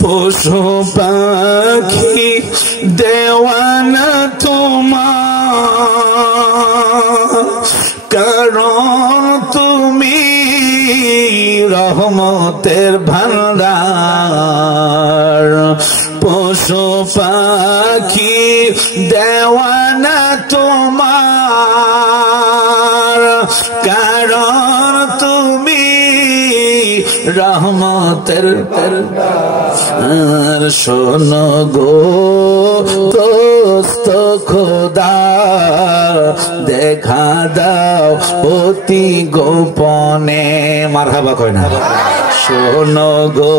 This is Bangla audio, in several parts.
পশু পাখি দেওয়ানা তোমার, কারণ তুমি রহমতের ভান্ডার। পশু পাখি দেওয়ানা তোমার, কারণ তুমি রহমতের ভান্ডার। শোনো গো দোস্ত খোদা, দেখা দাও অতি গোপনে। মারহাবা কয় না? শোনো গো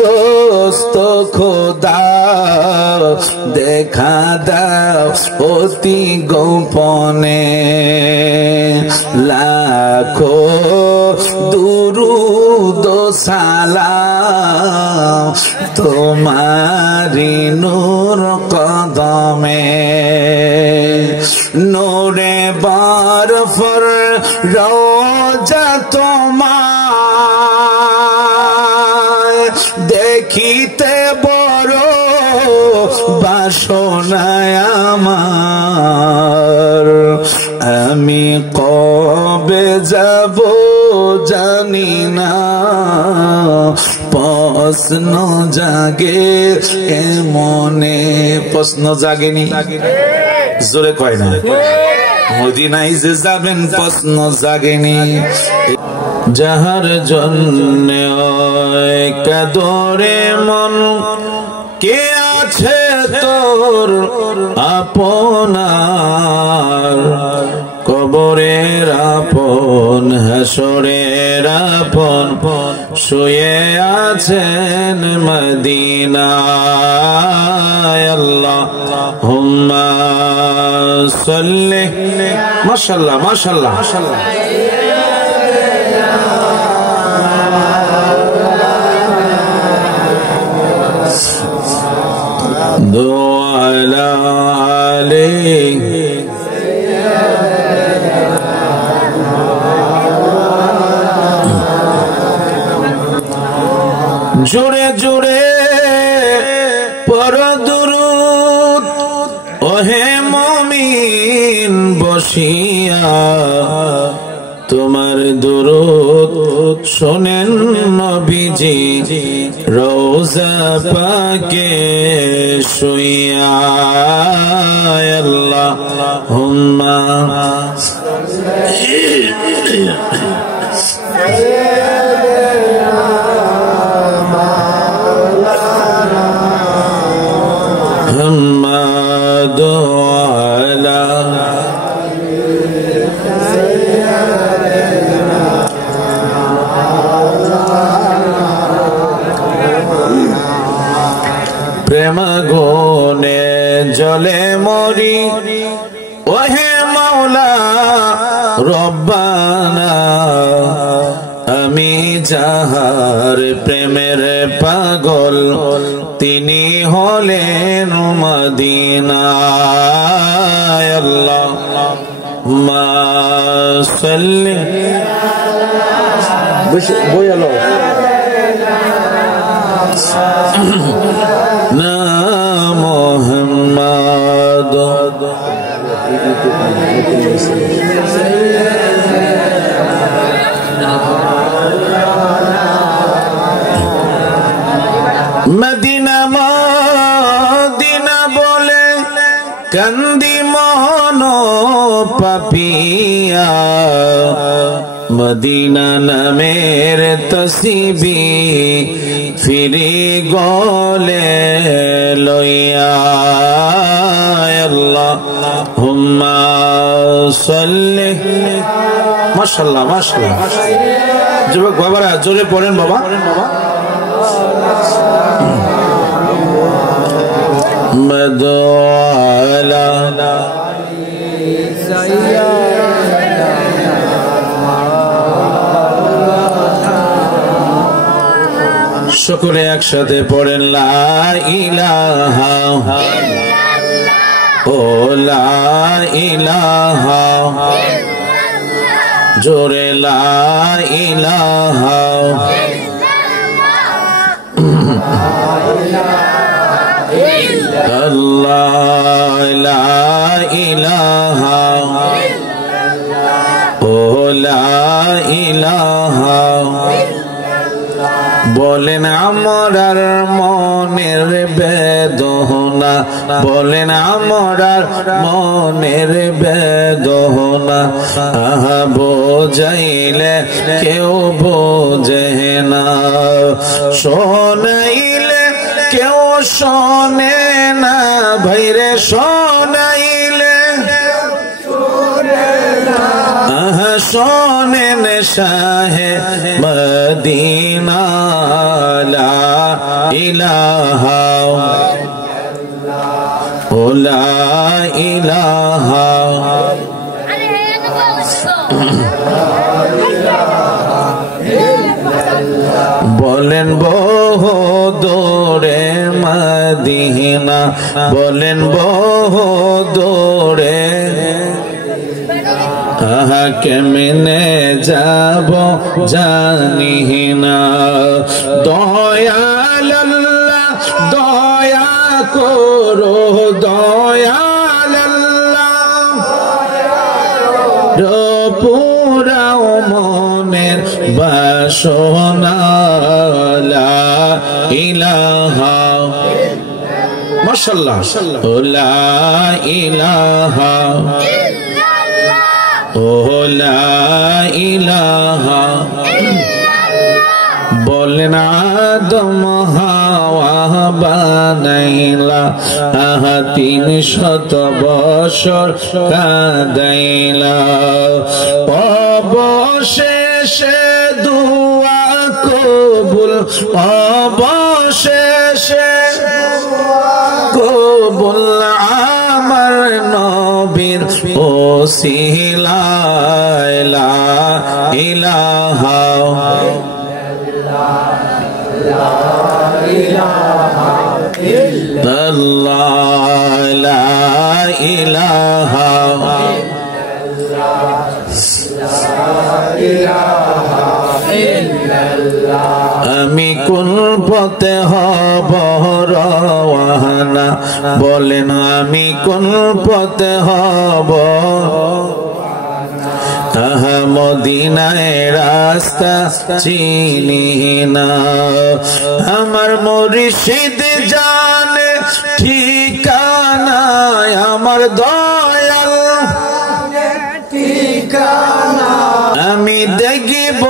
দোস্ত খোদা, দেখা দাও অতি গোপনে। লাখো দুরুদ সালাম তোমারি নূর কদমে। নূরে বরফর রোজা তোমার, দেখিতে বড় বাসনায় আমার। আমি কবে যাব জানি না, প্রশ্ন জাগে এ মনে। প্রশ্ন জাগেনি? জোরে কয় না? মদিনায় যে যাবেন প্রশ্ন জাগেনি? যাহার জন্য কাদরে মন, কে আছে তোর আপনার? কবরের আপন, হাসরের আপন, শুয়ে আছেন মদিনায়। আল্লাহুম্মা সাল্লি। মাশাআল্লাহ মাশাআল্লাহ মাশাআল্লাহ। দুআলা আলাইহি জোরে জোরে পড়ো দুরূদ ওহে মুমিন বসিয়া। তোমার দুরূদ শোনেন নবীজি রওজা পাকে শুইয়া। আল্লাহুম্মা প্রেম গুনে জলে মরি ওহে মাওলা রব্বানা। আমি যাহার প্রেমের পাগল, তিনি হলেন মদিনায়। আল্লাহুম্মা সাল্লি। বইয়ালো না মুহাম্মদ মদিনা মদিনা বলে কান্দি মন পাপিয়া। মদিনা নামের তসবি ফিরি গলে লইয়া। আল্লাহুম্মা সাল্লি। মাশাআল্লাহ মাশাআল্লাহ। যুবক বাবারা জোরে পড়েন বাবা। মদআলা সকলে একসাথে পড়েন লা ইলাহা ও লা ইলাহা, জোরে লা ইলাহা আল্লাহ লা ইলাহা ও লা ইলাহা বলেন আমরার মনের বেদনা, বলেন আমরার মনের বেদনা, আহা বোঝাইলে কেউ বোঝে না, শোনাইলে কেউ শোনে না, ভাইরে শোনাইলে শোনেন শাহে মদিনা লা ইলাহা ও লা ইলাহা বলেন বহু দূরে মদিনা, বলেন বহু দূরে, আহা কেমনে যাব জানি না, দয়াল আল্লাহ দয়া করো, দয়াল আল্লাহ পুরাও মনের বাসনা লা ইলাহা মাশাআল্লাহ লা ইলাহা ও লা ইলাহা বলেন আদম হাওয়া বানাইলা, আহা 300 বছর কাদাইলা, অবশেষে দুয়া কবুল, অবশেষে কবুল আমার নবীর ওসিলায় লা ইলাহা আল্লাহ লা ইলাহা আমি কোন পথে হব রওয়ানা, বলেন আমি কোন পথে হব, আহা মদিনায় রাস্তা চিনি না, আমার মুর্শিদ জানে ঠিকানা, আমার দয়াল ঠিকানা, আমি দেখিব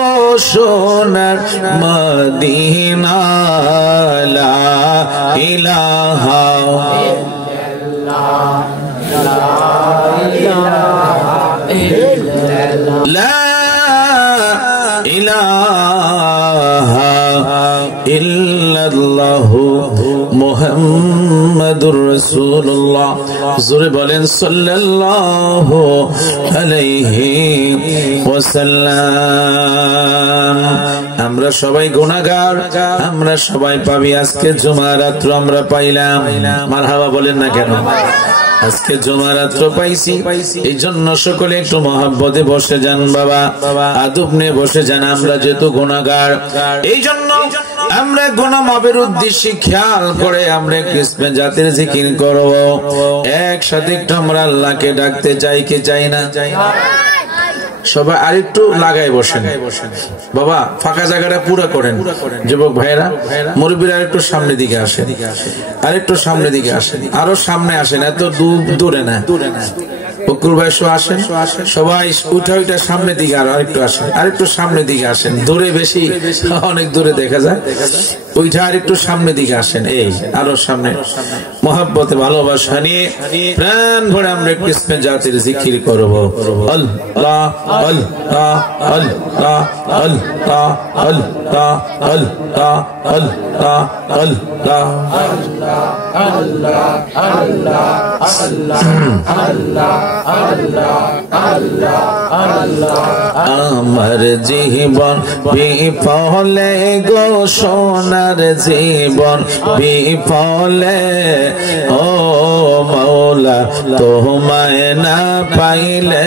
সোনার মদিনা লা ইলাহা লা ইলাহা ইল্লাল্লাহু মুহাম্মাদুর রাসূলুল্লাহ, জোরে বলেন সাল্লাল্লাহু আলাইহি ওয়াসাল্লাম। আমরা সবাই গুনাহগার, আমরা সবাই পাবি, আজকে জুমা রাত্র আমরা পাইলাম, মারহাবা বলেন না কেন? আজকে জুমা রাত্র পাইছি, এই জন্য সকলে একটু মহব্বতে বসে যান বাবা, আদব নিয়ে বসে যান। আমরা যেহেতু গুনাহগার, এই জন্য আমরা গুনাহ মাপের উদ্দেশ্যে খেয়াল করে আমরা কিসমে জাতির জিকির করব, একসাথে একটু আমরা আল্লাহকে ডাকতে চাই কি চাই না? সবাই আরেকটু লাগাই বসেন বাবা, ফাঁকা জায়গাটা পুরো করেন। যুবক ভাইরা, মুরব্বীরা আরেকটু সামনে দিকে আসেন, আরেকটু সামনে দিকে আসেন, আরো সামনে আসেন, এত দূরে না। বকুর ভাই আসেন, সবাই উঠা উঠা সামনের দিকে আরেকটু আসেন, আরেকটু সামনের দিকে আসেন, দূরে বেশি অনেক দূরে দেখা যায়, ওইটা আরেকটু সামনের দিকে আসেন, এই আরো সামনে। মহব্বতে ভালোবাসা নিয়ে প্রাণ ভরে আমরা কিসমে জাতির জিকির করব। আল্লাহ আল্লাহ আল্লাহ আল্লাহ আল্লাহ আল্লাহ আল্লাহ আল্লাহ আল্লাহ আল্লাহ আল্লাহ। আমার জীবন বিফলে গো সোনার জীবন বিফলে, ও মৌলা তোমায় না পাইলে।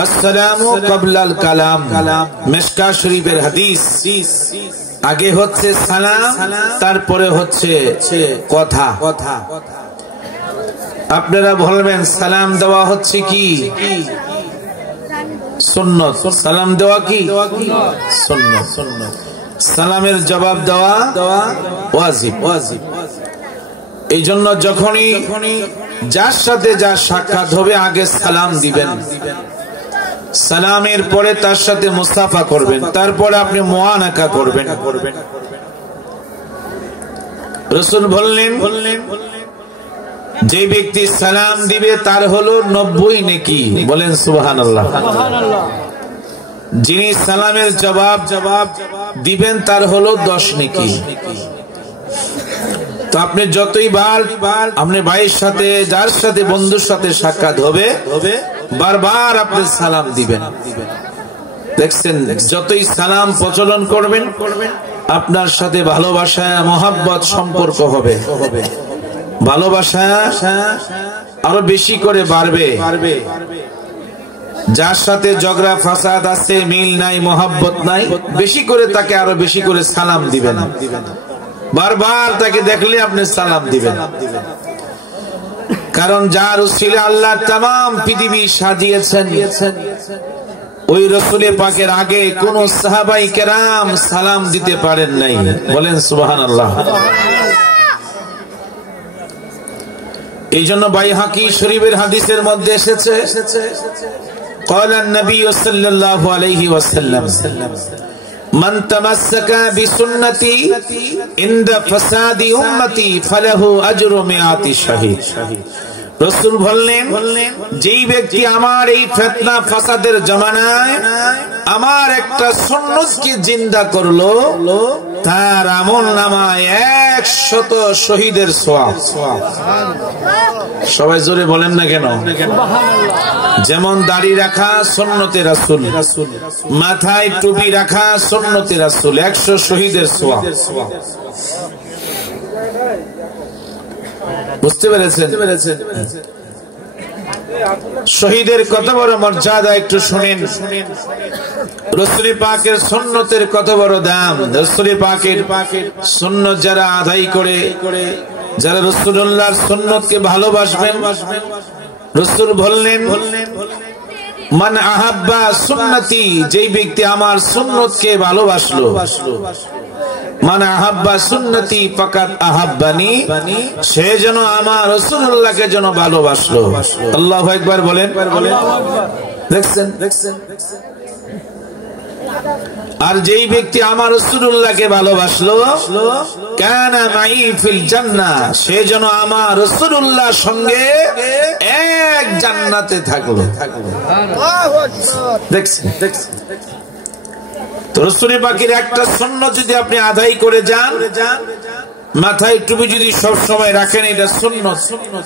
আসসালামু ক্বাবলাল কালাম, মিশকাত শরীফের হাদিস। আগে হচ্ছে সালাম, তারপরে হচ্ছে কথা। আপনারা বলবেন সালাম দেওয়া হচ্ছে কি সুন্নত, সালাম দেওয়া কি সুন্নত, সালামের জবাব দেওয়া ওয়াজিব। এই জন্য যখনই যার সাথে যার সাক্ষাৎ হবে আগে সালাম দিবেন, সালামের পরে তার সাথে মুসাফা করবেন, তারপরে আপনি মুআনাকা করবেন। রাসূল বললেন যে ব্যক্তি সালাম দিবে তার হলো 90 নেকি। বলেন সুবহানাল্লাহ। যিনি সালামের জবাব দিবেন তার হলো 10 নেকি। তো আপনি যতই বার আপনি ভাইয়ের সাথে যার সাথে বন্ধুর সাথে সাক্ষাৎ হবে বারবার আপনি সালাম দিবেন। দেখছেন যতই সালাম প্রচলন করবেন আপনার সাথে ভালোবাসা মহব্বত সম্পর্ক হবে, ভালোবাসা আরো বেশি করে বাড়বে। যার সাথে ঝগড়া ফাসাদ আছে, মিল নাই, মহব্বত নাই, বেশি করে তাকে আরো বেশি করে সালাম দিবেন। বারবার তাকে দেখলে আপনি সালাম দিবেন, কারণ যার উসিলে আল্লাহ তামাম পৃথিবী সাজিয়েছেন ওই রাসূল পাকের আগে কোন সাহাবায়ে কেরাম সালাম দিতে পারেন নাই। বলেন সুবহানাল্লাহ। এই জন্য বাইহাকি শরীফের হাদিসের মধ্যে এসেছে قال النبي صلى الله عليه وسلم من تمسك بسنتي عند فساد امتي فله اجر 100 شهيد। রাসূল বললেন যেই ব্যক্তি আমার এই ফিতনা ফাসাদের জামানায় আমার একটা সুন্নতকে জিন্দা করলো তার আমলনামায় 100 শহীদের সওয়াব। সবাই জোরে বলেন না কেন? যেমন দাড়ি রাখা সুন্নতে রাসূল, মাথায় টুপি রাখা সুন্নতে রাসূল, 100 শহীদের সওয়াব। বুঝতে পেরেছেন? শহীদের কত বড় মর্যাদা একটু শুনেন। রাসূল পাকের সুন্নতের কত বড় দাম। রাসূল পাকের সুন্নত যারা আদায় করে, যারা রাসূলুল্লাহর সুন্নতকে ভালোবাসবেন, রাসূল বললেন মান আহাব্বা সুন্নতি, যেই ব্যক্তি আমার সুন্নতকে ভালোবাসলো, মান আহাব্বা সুন্নতি ফাকাদ আহাব্বানি, সে যেন আমার রাসূলুল্লাহকে যেন ভালোবাসলো। আল্লাহু আকবার বলেন। দেখছেন? আর যেই ব্যক্তি আমার রাসূলুল্লাহকে ভালোবাসলো কানা মাই ফিল জান্নাহ, সে যেন আমার রাসূলুল্লাহর সঙ্গে এক জান্নাতে থাকলো। আল্লাহু আকবার। দেখছেন? তো রাসূল পাকের একটা সুন্নাত যদি আপনি আদায় করে যান, মাথায় টুপি যদি সব সময় রাখেন, এটা সুন্নাত,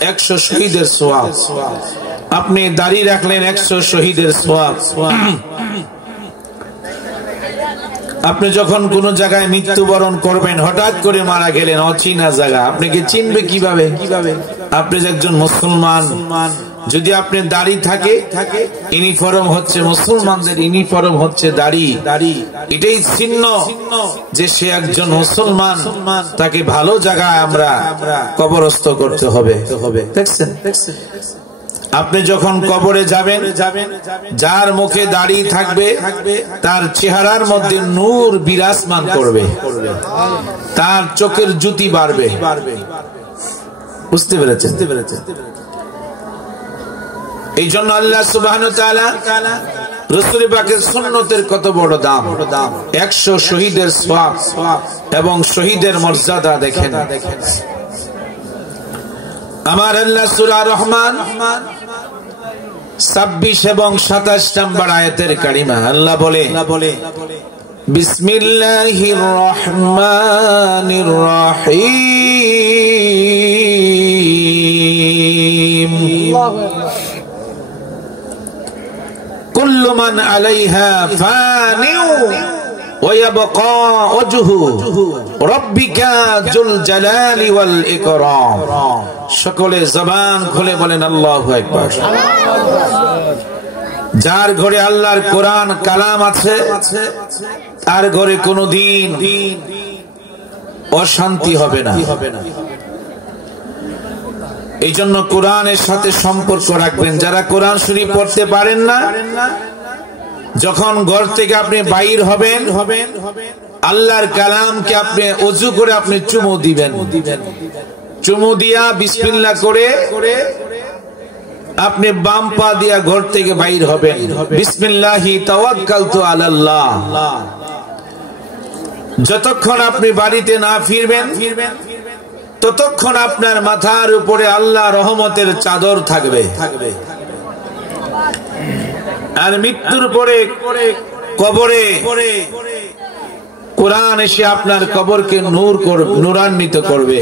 100 শহীদের সওয়াব। আপনি দাড়ি রাখলেন, 100 শহীদের সওয়াব। আপনি যখন কোন জায়গায় মৃত্যুবরণ করবেন, হঠাৎ করে মারা গেলেন, অচেনা জায়গা, আপনাকে চিনবে কিভাবে? আপনি একজন মুসলমান, যদি আপনি দাড়ি থাকে, ইউনিফর্ম হচ্ছে মুসলমানদের ইউনিফর্ম হচ্ছে দাড়ি, এটাই চিহ্ন যে সে একজন মুসলমান। তাকে ভালো জায়গায় আমরা কবরস্থ করতে হবে। দেখছেন? আপনি যখন কবরে যাবেন, যার মুখে দাড়ি থাকবে তার চেহারার মধ্যে নূর বিরাজমান করবে, তার চোখের জ্যোতি বাড়বে। বুঝতে পেরেছেন? এই জন্য আল্লাহ সুবহানাহু ওয়া তাআলা রাসূল পাকের সুন্নতের কত বড় দাম। 100 শহীদের সওয়াব এবং শহীদের মর্যাদা দেখেন। আমার আল্লাহ সূরা রহমান 26 এবং 27 নম্বর আয়াতের কারিমা আল্লাহ বলে বিসমিল্লাহির রহমানির রহিম কুল্লু মান আলাইহা ফানিউ ওয়া ইয়াবকা ওয়াজহু রাব্বিকা যুল জালালি ওয়াল ইকরাম। সকলে জবান খুলে বলেন আল্লাহু আকবার। যার ঘরে আল্লাহর কোরআন কালাম আছে তার ঘরে কোনোদিন অশান্তি হবে না। এই জন্য কোরআনের সাথে সম্পর্ক রাখবেন। যারা কোরআন শরীফ পড়তে পারেন না, যখন ঘর থেকে আপনি বাইর হবেন, আল্লাহর কালামকে আপনি ওযু করে আপনি চুমু দিবেন। চুমু দিয়া বিসমিল্লাহ করে আপনি বাম পা দিয়া ঘর থেকে বাইর হবেন। বিসমিল্লাহি তাওয়াক্কালতু আলাল্লাহ। যতক্ষণ আপনি বাড়িতে না ফিরবেন ততক্ষণ আপনার মাথার উপরে আল্লাহ রহমতের চাদর থাকবে। আর মৃত্যুর পরে কবরে কোরআন এসে আপনার কবরকে নূরান্বিত করবে।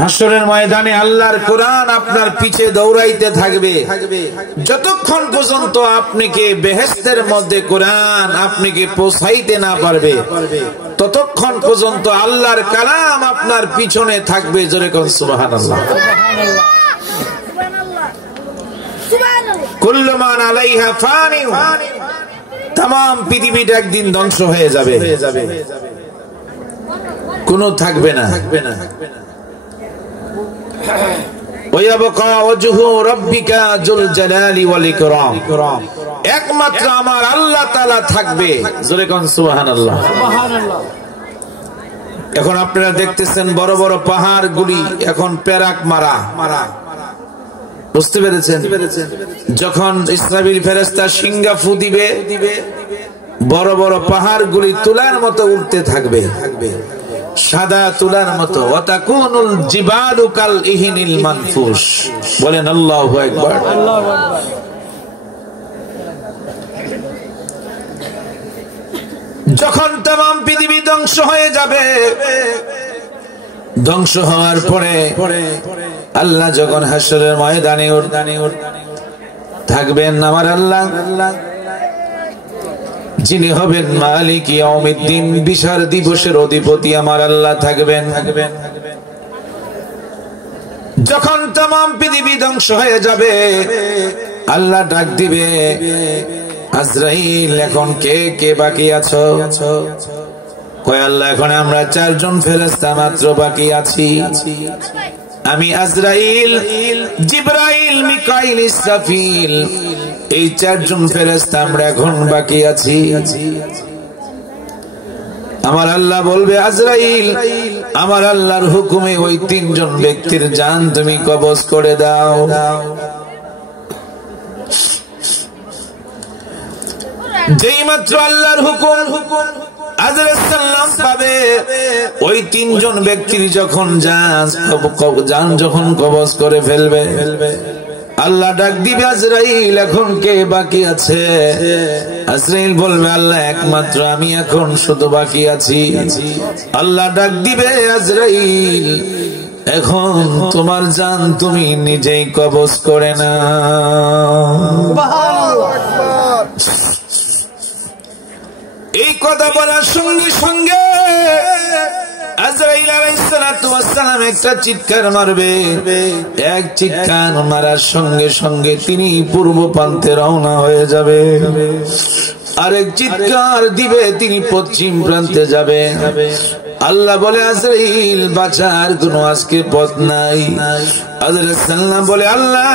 হাসরের ময়দানে আল্লাহর কোরআন আপনার পিছে দৌড়াইতে থাকবে। যতক্ষণ পর্যন্ত আপনাকে বেহেশতের মধ্যে কোরআন আপনাকে পৌঁছাইতে না পারবে ততক্ষণ পর্যন্ত আল্লাহর কালাম আপনার পিছনে থাকবে। জোরে কোন সুবহানাল্লাহ। কুল্লু মান আলাইহা ফানি। তাম পৃথিবীটা একদিন ধ্বংস হয়ে যাবে, কোনো থাকবে না। একমাত্র আমার আল্লাহ তাআলা থাকবে। জোরে কোন সুবহানাল্লাহ। এখন আপনারা দেখতেছেন বড় বড় পাহাড় গুলি এখন পেরাক মারা। বুঝতে পেরেছেন? যখন ইসরাফিল ফেরেশতা সিংহা ফু দিবে বড় বড় পাহাড় গুলি তুলার মতো উঠতে থাকবে, সাদা তুলার মতো। ওয়াতাকুনুল জিবালু কাল ইহিনিল মানফুস। বলেন আল্লাহু আকবার। যখন तमाम পৃথিবী ধ্বংস হয়ে যাবে, ধ্বংস হওয়ার পরে আল্লাহ যখন হাসরের ময়দানে থাকবেন, আমার আল্লাহ যিনি হবেন মালিক ইয়াউমিদ্দিন, বিচার দিবসের অধিপতি আমার আল্লাহ থাকবেন। যখন तमाम পৃথিবী ধ্বংস হয়ে যাবে আল্লাহ ডাক দিবে, আজরাইল এখন কে কে বাকি আছো? কয় আল্লাহ এখন আমরা 4 জন ফেরেশতা মাত্র বাকি আছি। আমি আজরাইল, জিবরাইল, মিকাইল, ইসরাফিল, এই 4 জন ফেরেশতা আমরা এখন বাকি আছি। আমার আল্লাহ বলবে, আজরাইল আমার আল্লাহর হুকুমে ওই 3 জন ব্যক্তির জান তুমি কবজ করে দাও। যেই মাত্র আল্লাহর হুকুম আজরাইল সালাম পাবে, ওই 3 জন ব্যক্তির যখন জান যখন কবজ করে ফেলবে, আল্লাহ ডাক দিবে, আজরাইল এখন কে বাকি আছে? আজরাইল বলবে, আল্লাহ একমাত্র আমি এখন শুধু বাকি আছি। আল্লাহ ডাক দিবে, আজরাইল এখন তোমার জান তুমি নিজেই কবজ করে না। এই কথা বলার সঙ্গে সঙ্গে আজরাইল আলাইহিস সালাতু ওয়াস সালাম একটা চিৎকার মারবে। এক চিৎকার মারার সঙ্গে সঙ্গে তিনি পূর্ব প্রান্তে রওনা হয়ে যাবে। আরেক চিৎকার দিবে, তিনি পশ্চিম প্রান্তে যাবে। আল্লাহ বলে, আজরাইল বাঁচার কোনো আজকে পথ নাই। আজরাইল সালাম বলে, আল্লাহ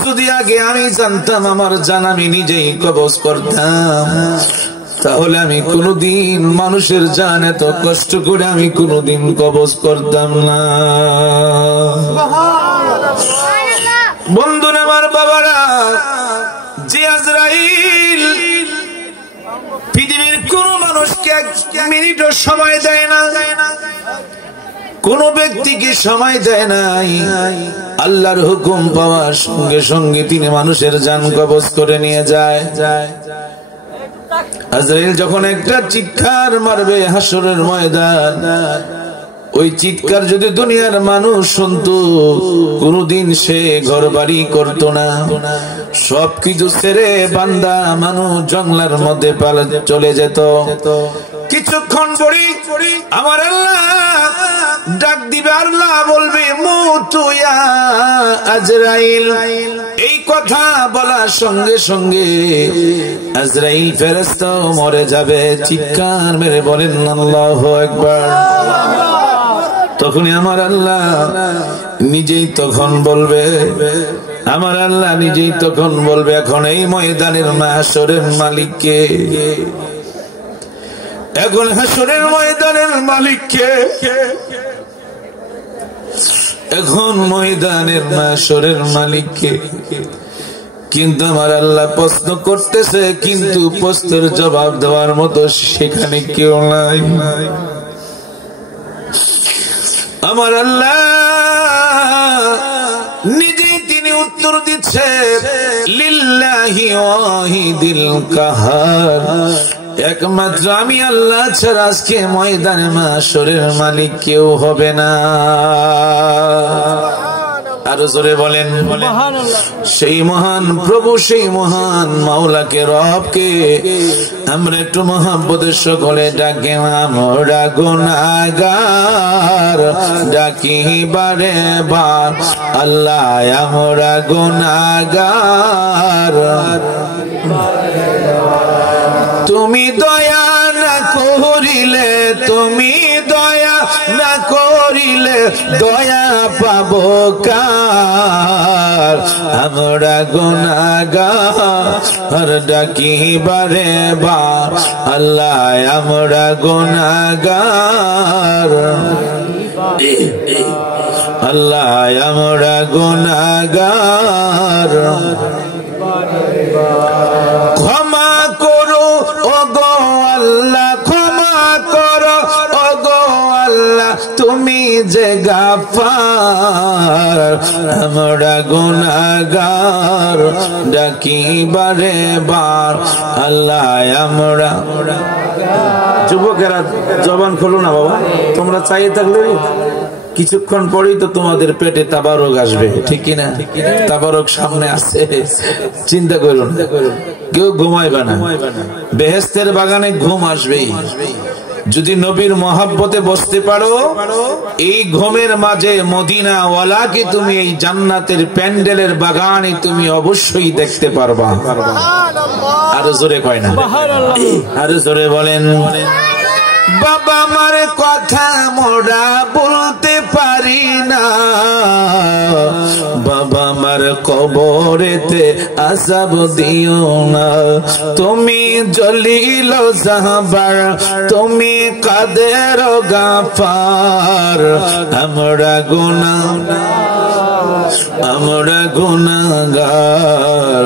যদি আগে আমি জানতাম আমার জান আমি নিজেই কবজ করতাম, তাহলে আমি কোনদিন মানুষের জান এত কষ্ট করে আমি কোনদিন কবজ করতাম না। বন্ধুরা আমার, বাবারা, যে আজরাইল পৃথিবীর কোন মানুষকে 1 মিনিটও সময় দেয় না, কোন ব্যক্তিকে সময় দেয় নাই, আল্লাহর হুকুম পাওয়ার সঙ্গে সঙ্গে তিনি মানুষের জান কবজ করে নিয়ে যায়। আজরাইল যখন একটা চিৎকার মারবে হাসরের ময়দান, ওই চিৎকার যদি দুনিয়ার মানুষ শুনতো, কোনদিন সে ঘর বাড়ি করতো না, সবকিছু ছেড়ে বান্দা মানুষ জঙ্গলের মধ্যে চলে যেত। কিছুক্ষণ পরে আমার আল্লাহ ডাক দিবে, আল্লাহ বলবে মুতু ইয়া আজরাইল। এই কথা বলার সঙ্গে সঙ্গে আজরাইল ফেরেশতা মরে যাবে। চিৎকার মেরে বলেন আল্লাহু আকবার। তখনই আমার আল্লাহ নিজেই তখন বলবে, আমার আল্লাহ নিজেই তখন বলবে, এখন এই ময়দানের মাহশরের মালিককে, এখন হাসরের ময়দানের মালিককে, এখন ময়দানের মাহশরের মালিককে। কিন্তু আমার আল্লাহ প্রশ্ন করতেছে, কিন্তু প্রশ্নের জবাব দেওয়ার মতো সেখানে কেউ নাই। আমার আল্লাহ নিজেই তিনি উত্তর দিচ্ছে, লিল্লাহি ওয়াহিদিল কাহার, একমাত্র আমি আল্লাহ ছাড়া আজকে ময়দানে মাহশরের মালিক কেউ হবে না। আরো জোরে বলেন সেই মহান প্রভু, সেই মহান মাওলাকে, রবকে আমরা একটু মহব্বতের সকলে ডাকি। আমরা গুনাহগার ডাকি বারে বার, আল্লাহ আমরা গুনাহগার, তুমি দয়া না করিলে, তুমি দয়া না করিলে দয়া পাবো কার। আমরা গুনাহগার ডাকি বারে বার, আল্লাহ আমরা গুনাহগার, আল্লাহ আমরা গুনাহগার। ক্ষমা করো ওগো আল্লাহ, ক্ষমা করো ওগো আল্লাহ, তুমি যে গাফার। আমরা গুনাহগার ডাকি বারে বার, আল্লাহ আমরা। যুবকেরা জবান খোলো না বাবা, তোমরা চাইয়ে থাকলে কিছুক্ষণ পরেই তো তোমাদের পেটে তাবারক আসবে, ঠিক কিনা? তাবারক সামনে আসছে, চিন্তা করুন, কেউ ঘুমাইবে না, বেহেশতের বাগানে ঘুম আসবেই। যদি নবীর মহব্বতে বসতে পারো, এই ঘুমের মাঝে মদিনা ওয়ালাকে তুমি এই জান্নাতের প্যান্ডেলের বাগানে তুমি অবশ্যই দেখতে পারবা। আরো জোরে কয় না, আরো জোরে বলেন। বাবা মার কথা মোরা বলতে পারি না, বাবা মার কবরেতে আযাব দিও না। তুমি জলিল জাহবার, তুমি কাদের গাফার। আমরা গুনাহগার,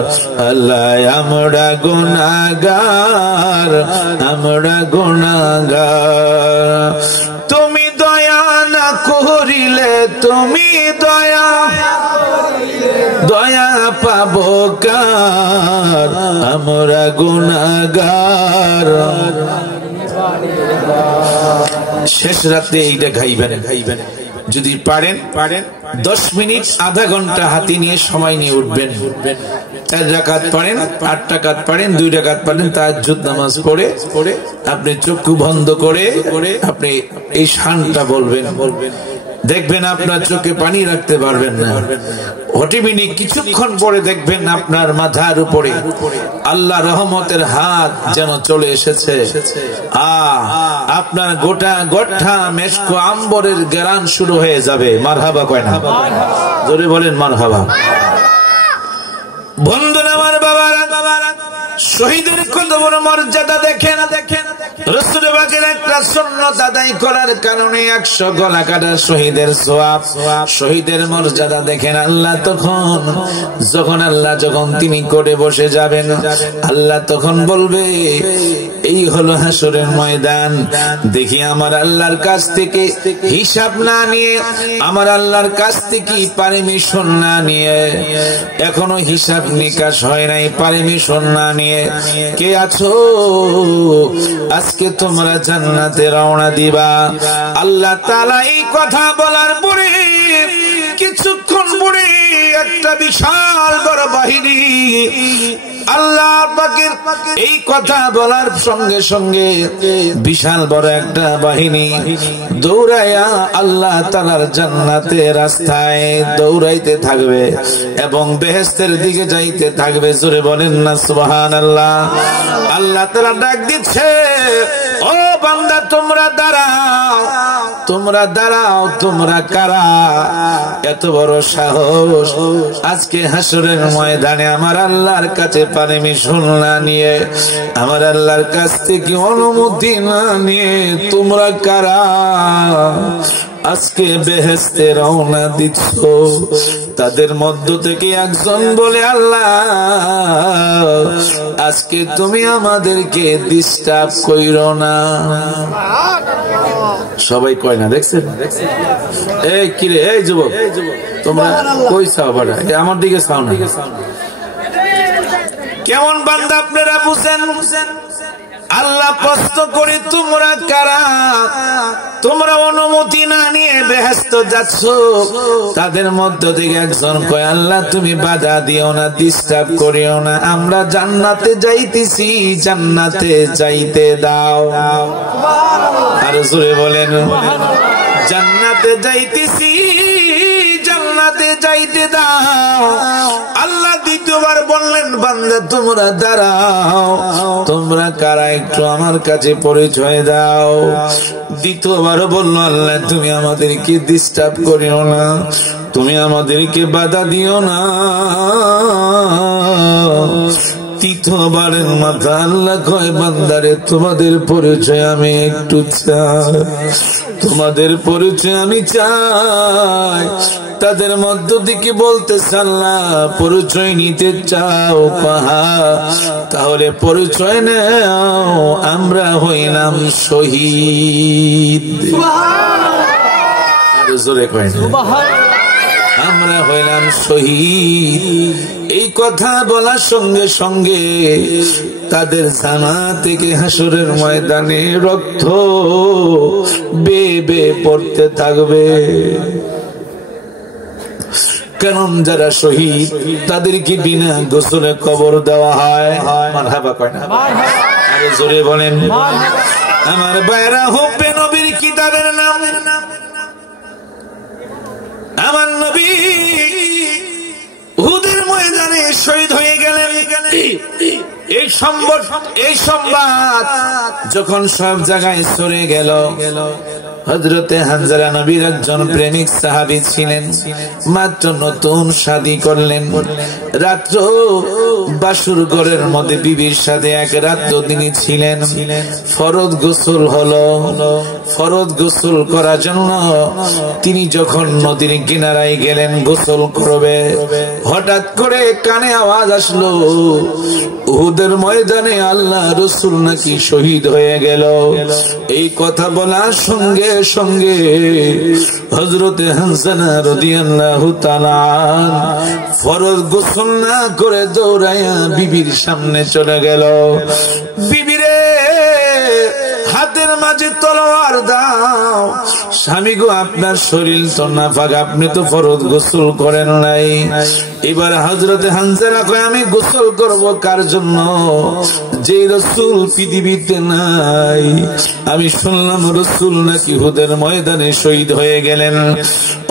আল্লাহ আমরা গুনাহগার, আমরা গুনাহগার। তুমি দয়া না করিলে, তুমি দয়া পাবো কার। আমরা গুনাহগার। শেষ রাতে এইটা গাইবেন, যদি পারেন 10 মিনিট আধা ঘন্টা হাতে নিয়ে সময় নিয়ে উঠবেন। 4 রাকাত পড়েন, 8 রাকাত পড়েন, 2 রাকাত পড়েন, তাহাজ্জুদ নামাজ পড়ে আপনি চক্ষু বন্ধ করে আপনি এই শানটা বলবেন। দেখবেন আপনার চোখে পানি রাখতে পারবেন না। অটোমেটিক কিছুক্ষণ পরে দেখবেন আপনার মাথার উপরে আল্লাহ রহমতের হাত যেন চলে এসেছে। আপনার গোটা মেশকো আম্বরের গ্রান শুরু হয়ে যাবে। মারহাবা কয় না? জোরে বলেন মারহাবা। বন্ধুরা আমার বাবারা, শহীদের কত বড় মর্যাদা দেখেন। রাসূল পাকের একটা সুন্নাত আদায় করার কারণে 100 গলা কাটা শহীদের সওয়াব, শহীদের মর্যাদা দেখেন। আল্লাহ যখন তিনি করে বসে যাবেন, আল্লাহ তখন বলবে এই হলো হাসরের ময়দান। দেখি আমার আল্লাহর কাছ থেকে হিসাব না নিয়ে, আমার আল্লাহর কাছ থেকে পারমিশন না নিয়ে, এখনো হিসাব নিকাশ হয় নাই, পারমিশন না নিয়ে কে আছো আজকে তোমরা জান্নাতে রওনা দিবা। আল্লাহ তাআলা এই কথা বলার পরে কিছুক্ষণ পরে একটা বিশাল বড় বাহিনী আল্লাহ পাকের এই কথা বলার সঙ্গে সঙ্গে বিশাল বড় একটা বাহিনী দৌড়াইয়া আল্লাহ তাআলার জান্নাতের রাস্তায় দৌড়াইতে থাকবে এবং বেহেশতের দিকে যাইতে থাকবে। জোরে বলেন না সুবহানাল্লাহ। আল্লাহ তাআলা ডাক দিচ্ছে, ও বান্দা তোমরা দাঁড়াও, তোমরা দাঁড়াও, তোমরা কারা? এত বড় সাহস আজকে হাসরের ময়দানে আমার আল্লাহর কাছে পারমিশন না নিয়ে, আমার আল্লাহর কাছ থেকে অনুমতি না নিয়ে তোমরা কারা আজকে বেহেশতে রওনা দিচ্ছ? তাদের মধ্য থেকে একজন বলে, আল্লাহ আজকে তুমি আমাদেরকে ডিস্টার্ব কইরো না। সবাই কয় না, দেখছেন? এই কিরে, এই যুবক তোমরা কই চাও? বাড়া আমার দিকে চাও না। কেমন বান্দা আপনারা বুঝেন? আল্লাহ প্রশ্ন করে, তোমরা কারা? তোমরা অনুমতি না নিয়ে বেহেশত যাচ্ছ। তাদের মধ্য থেকে একজন কয়, আল্লাহ তুমি বাধা দিও না, ডিস্টার্ব করিও না, আমরা জান্নাতে যাইতেছি, জান্নাতে যাইতে দাও। আর জোরে বলেন, জান্নাতে যাইতেছি, জান্নাতে যাইতে দাও। আল্লাহ দ্বিতীয়বার বললেন, বান্দা তোমরা দাঁড়াও, তোমরা কারা একটু আমার কাছে পরিচয় দাও। দ্বিতীয়বারও বললো, আল্লাহ তুমি আমাদেরকে ডিস্টার্ব করিও না, তুমি আমাদেরকে বাধা দিও না। তৃতীয়বারের মাথা আল্লাহ কয়, বান্দারে তোমাদের পরিচয় আমি একটু চাই, তোমাদের পরিচয় আমি চাই। তাদের মধ্য থেকে বলতেছে, আল্লাহ পরিচয় নিতে চাও? তাহলে পরিচয় নাও, আমরা হইলাম শহীদ। আর জোরে কয় না, আমরা হইলাম শহীদ। এই কথা বলার সঙ্গে সঙ্গে তাদের জামা থেকে হাসরের ময়দানে রক্ত বেয়ে বেয়ে পড়তে থাকবে। কারণ যারা শহীদ তাদেরকে বিনা গোসলে কবর দেওয়া হয়। মারহাবা কয় না? আরে জোরে বলেন। আমার বাইরা হবে নবীর কিতাবের নাম, আমার নবী উহুদের ময়দানে শহীদ হয়ে গেলেন। এই সংবাদ যখন সব জায়গায় ছড়ে গেল, হযরতে হানজালা নবীর একজন প্রেমিক সাহাবী ছিলেন, মাত্র নতুন শাদী করলেন। রাত্র বাসুর ঘরের মধ্যে বিবির সাথে এক রাত্র তিনি ছিলেন। ফরজ গোসল হলো, ফরজ গোসল করার জন্য তিনি যখন নদীর কিনারায় গেলেন গোসল করবে, হঠাৎ করে কানে আওয়াজ আসলো, উহুদের ময়দানে আল্লাহ রাসূল নাকি শহীদ হয়ে গেল। এই কথা বলার সঙ্গে সঙ্গে হযরতে হানজালা রাদিয়াল্লাহু তাআলা ফরজ গোসল না করে দৌড়াইয়া বিবির সামনে চলে গেল। বিবিরে হাতের মাঝে তলোয়ার দাও, স্বামী গো আপনার শরীর তো নাপাক, আপনি তো ফরজ গোসল করেন নাই। এবার হযরতে হানজালা কয়, আমি গোসল করব কার জন্য? যে রাসূল পৃথিবীতে নাই। আমি শুনলাম রাসূল নাকি উহুদের ময়দানে শহীদ হয়ে গেলেন।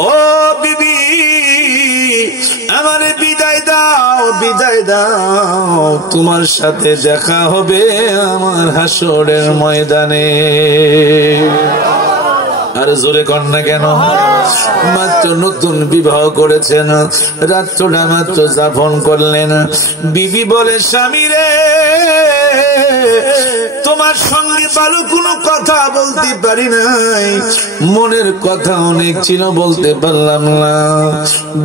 ও বিবি আমার বিদায় দাও, বিদায় দাও, তোমার সাথে দেখা হবে আমার হাসরের ময়দানে। আর জোরে কর না কেন? মাত্র নতুন বিবাহ করেছেন, রাত্রটা মাত্র যাপন করলেন। বিবি বলে, স্বামী রে তোমার সঙ্গে ভালো কোনো কথা বলতে পারি নাই, মনের কথা অনেক ছিল বলতে পারলাম না।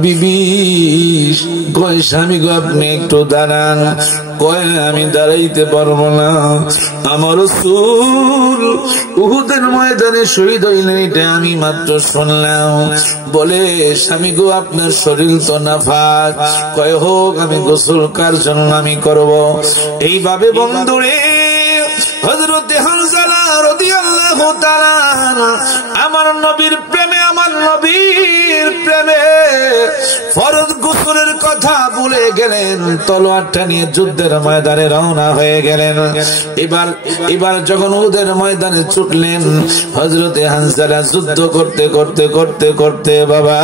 বিবি কয়, স্বামী গো আপনি একটু দাঁড়ান। কয়, আমি দাঁড়াইতে পারবো না, আমার রাসূল উহুদের ময়দানে শহীদ হইলেন, এটা আমি মাত্র শুনলাম। বলে, স্বামী গো আপনার শরীর তো নাফাক। কয়, হোক, আমি গোসল কার জন্য আমি করব। এইভাবে বন্ধুরে হযরতে হানজালা রাদিয়াল্লাহু তাআলা আমার নবীর প্রেমে, আমার নবীর প্রেমে ফরজ গোসলের কথা কথা ভুলে গেলেন, তলোয়ারটা নিয়ে যুদ্ধের ময়দানে রওনা হয়ে গেলেন। এবার যখন উহুদের ময়দানে ছুটলেন, হযরতে হানজালা যুদ্ধ করতে করতে করতে করতে বাবা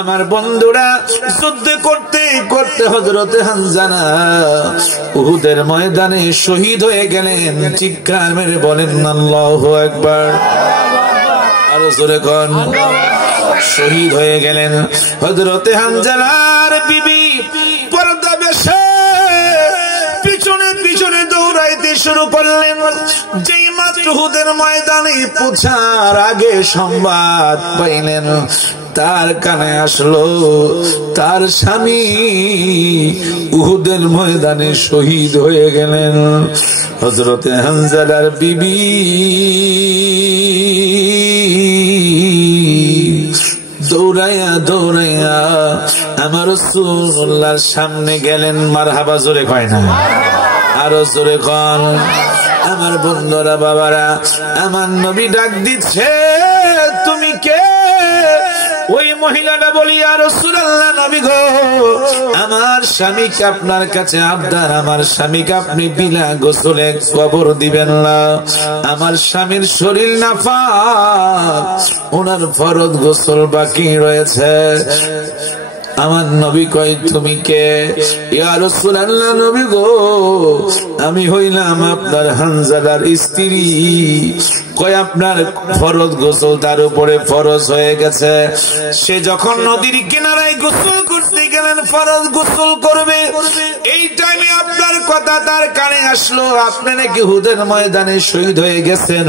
আমার বন্ধুরা যুদ্ধ করতে করতে হযরতে হানজালা উহুদের ময়দানে শহীদ হয়ে গেলেন। চিৎকার মেরে বলেন আল্লাহু আকবার। আরো জোরে কোন শহীদ হয়ে গেলেন। হযরতে হানজালার বিবি পর্দা বেশে পিছনে পিছনে দৌড়াইতে শুরু করলেন। যেই মাত্র উহুদের ময়দানে পৌঁছার আগে সংবাদ পাইলেন, তার কানে আসলো তার স্বামী উহুদের ময়দানে শহীদ হয়ে গেলেন। হযরতে হানজালার বিবি দৌড়াইয়া দৌড়াইয়া আমার রাসূলুল্লাহর সামনে গেলেন। মারহাবা জোরে কয় না, আরো জোরে কন। আমার বন্ধুরা বাবারা, আমার নবী ডাক দিচ্ছে, তুমি কে? ওই মহিলাটা বলি, ইয়া রাসূলুল্লাহ, নবী গো, আমার স্বামীকে আপনার কাছে আবদার, আমার স্বামীকে আপনি বিনা গোসলে কবর দিবেন না। আমার স্বামীর শরীর নাফাক, ওনার ফরজ গোসল বাকি রয়েছে। আমার নবী কয়, তুমি কে? ইয়া রাসূলুল্লাহ, নবী গো, আমি হইলাম আপনার হানজালার স্ত্রী। কয়, আপনার ফরজ গোসল তার উপরে ফরজ হয়ে গেছে। সে যখন নদীর কিনারায় গোসল করতে গেলেন, ফরজ গোসল করবে, এই টাইমে আপনার কথা তার কানে আসলো, আপনি নাকি উহুদের ময়দানে শহীদ হয়ে গেছেন।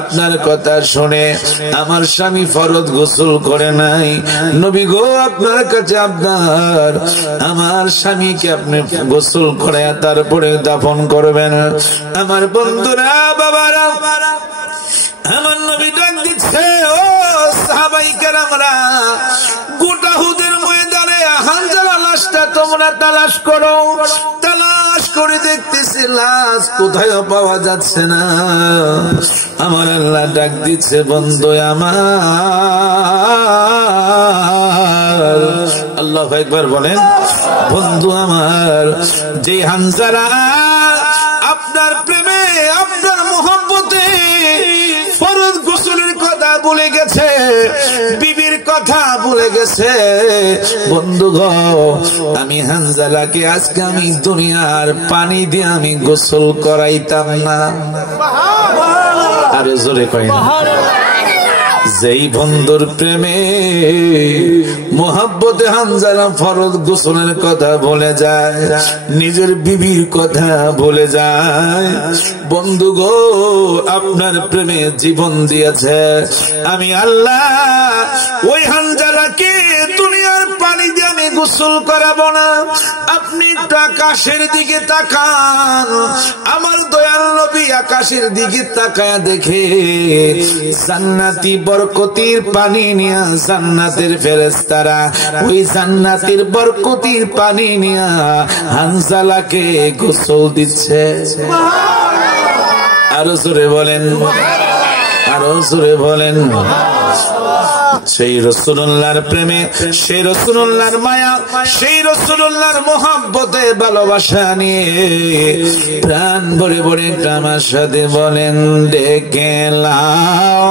আপনার কথা শুনে আমার স্বামী ফরজ গোসল করে নাই। নবী গো, আপনার কাছে আবদার, আমার স্বামীকে আপনি গোসল করে তারপরে দাফন করবেন। আমার বন্ধুরা বাবারা, আমার নবী ডাক দিচ্ছে, ও সাহাবায়ে কেরামরা, গোটা উহুদের ময়দানে হানজালা লাশটা তোমরা তালাশ করো। তালাশ করে দেখতেছি লাশ কোথাও পাওয়া যাচ্ছে না। আমার আল্লাহ ডাক দিচ্ছে, বন্ধু আমার, আল্লাহু আকবার বলেন, বন্ধু আমার, যে হানজালা আপনার প্রেমে আপনার মোহব্বতে ফরজ গোসলের কথা ভুলে গেছে, বিবির কথা ভুলে গেছে, বন্ধু গো, আমি হানজালাকে আজকে আমি দুনিয়ার পানি দিয়ে আমি গোসল করাইতাম না। আরে জোরে কই না। যেই বন্ধুর প্রেমে মোহাব্বতে হানজালা ফরজ গোসলের কথা ভুলে যায়, নিজের বিবির কথা ভুলে যায়, বন্ধু গো, আপনার প্রেমে জীবন দিয়েছে আমি আল্লাহ, ওই হানজালাকে দুনিয়ার পানি দিয়ে আমি গোসল করাবো না। আপনি আকাশের দিকে তাকান, আমার দয়াল নবী আকাশের দিকে তাকায় দেখে জান্নাতি বরকতির পানি নিয়া জান্নাতের ফেরেশতারা ওই জান্নাতের বরকতির পানি নিয়া হানজালাকে গোসল দিচ্ছে। আরো জোরে বলেন, আরো জোরে বলেন। সেই রাসূলুল্লাহর প্রেমে, সেই রাসূলুল্লাহর মায়া, সেই রাসূলুল্লাহর মোহাব্বতে ভালোবাসা নিয়ে প্রাণ ভরে ভরে আমার সাথে বলেন, ডেকে লাও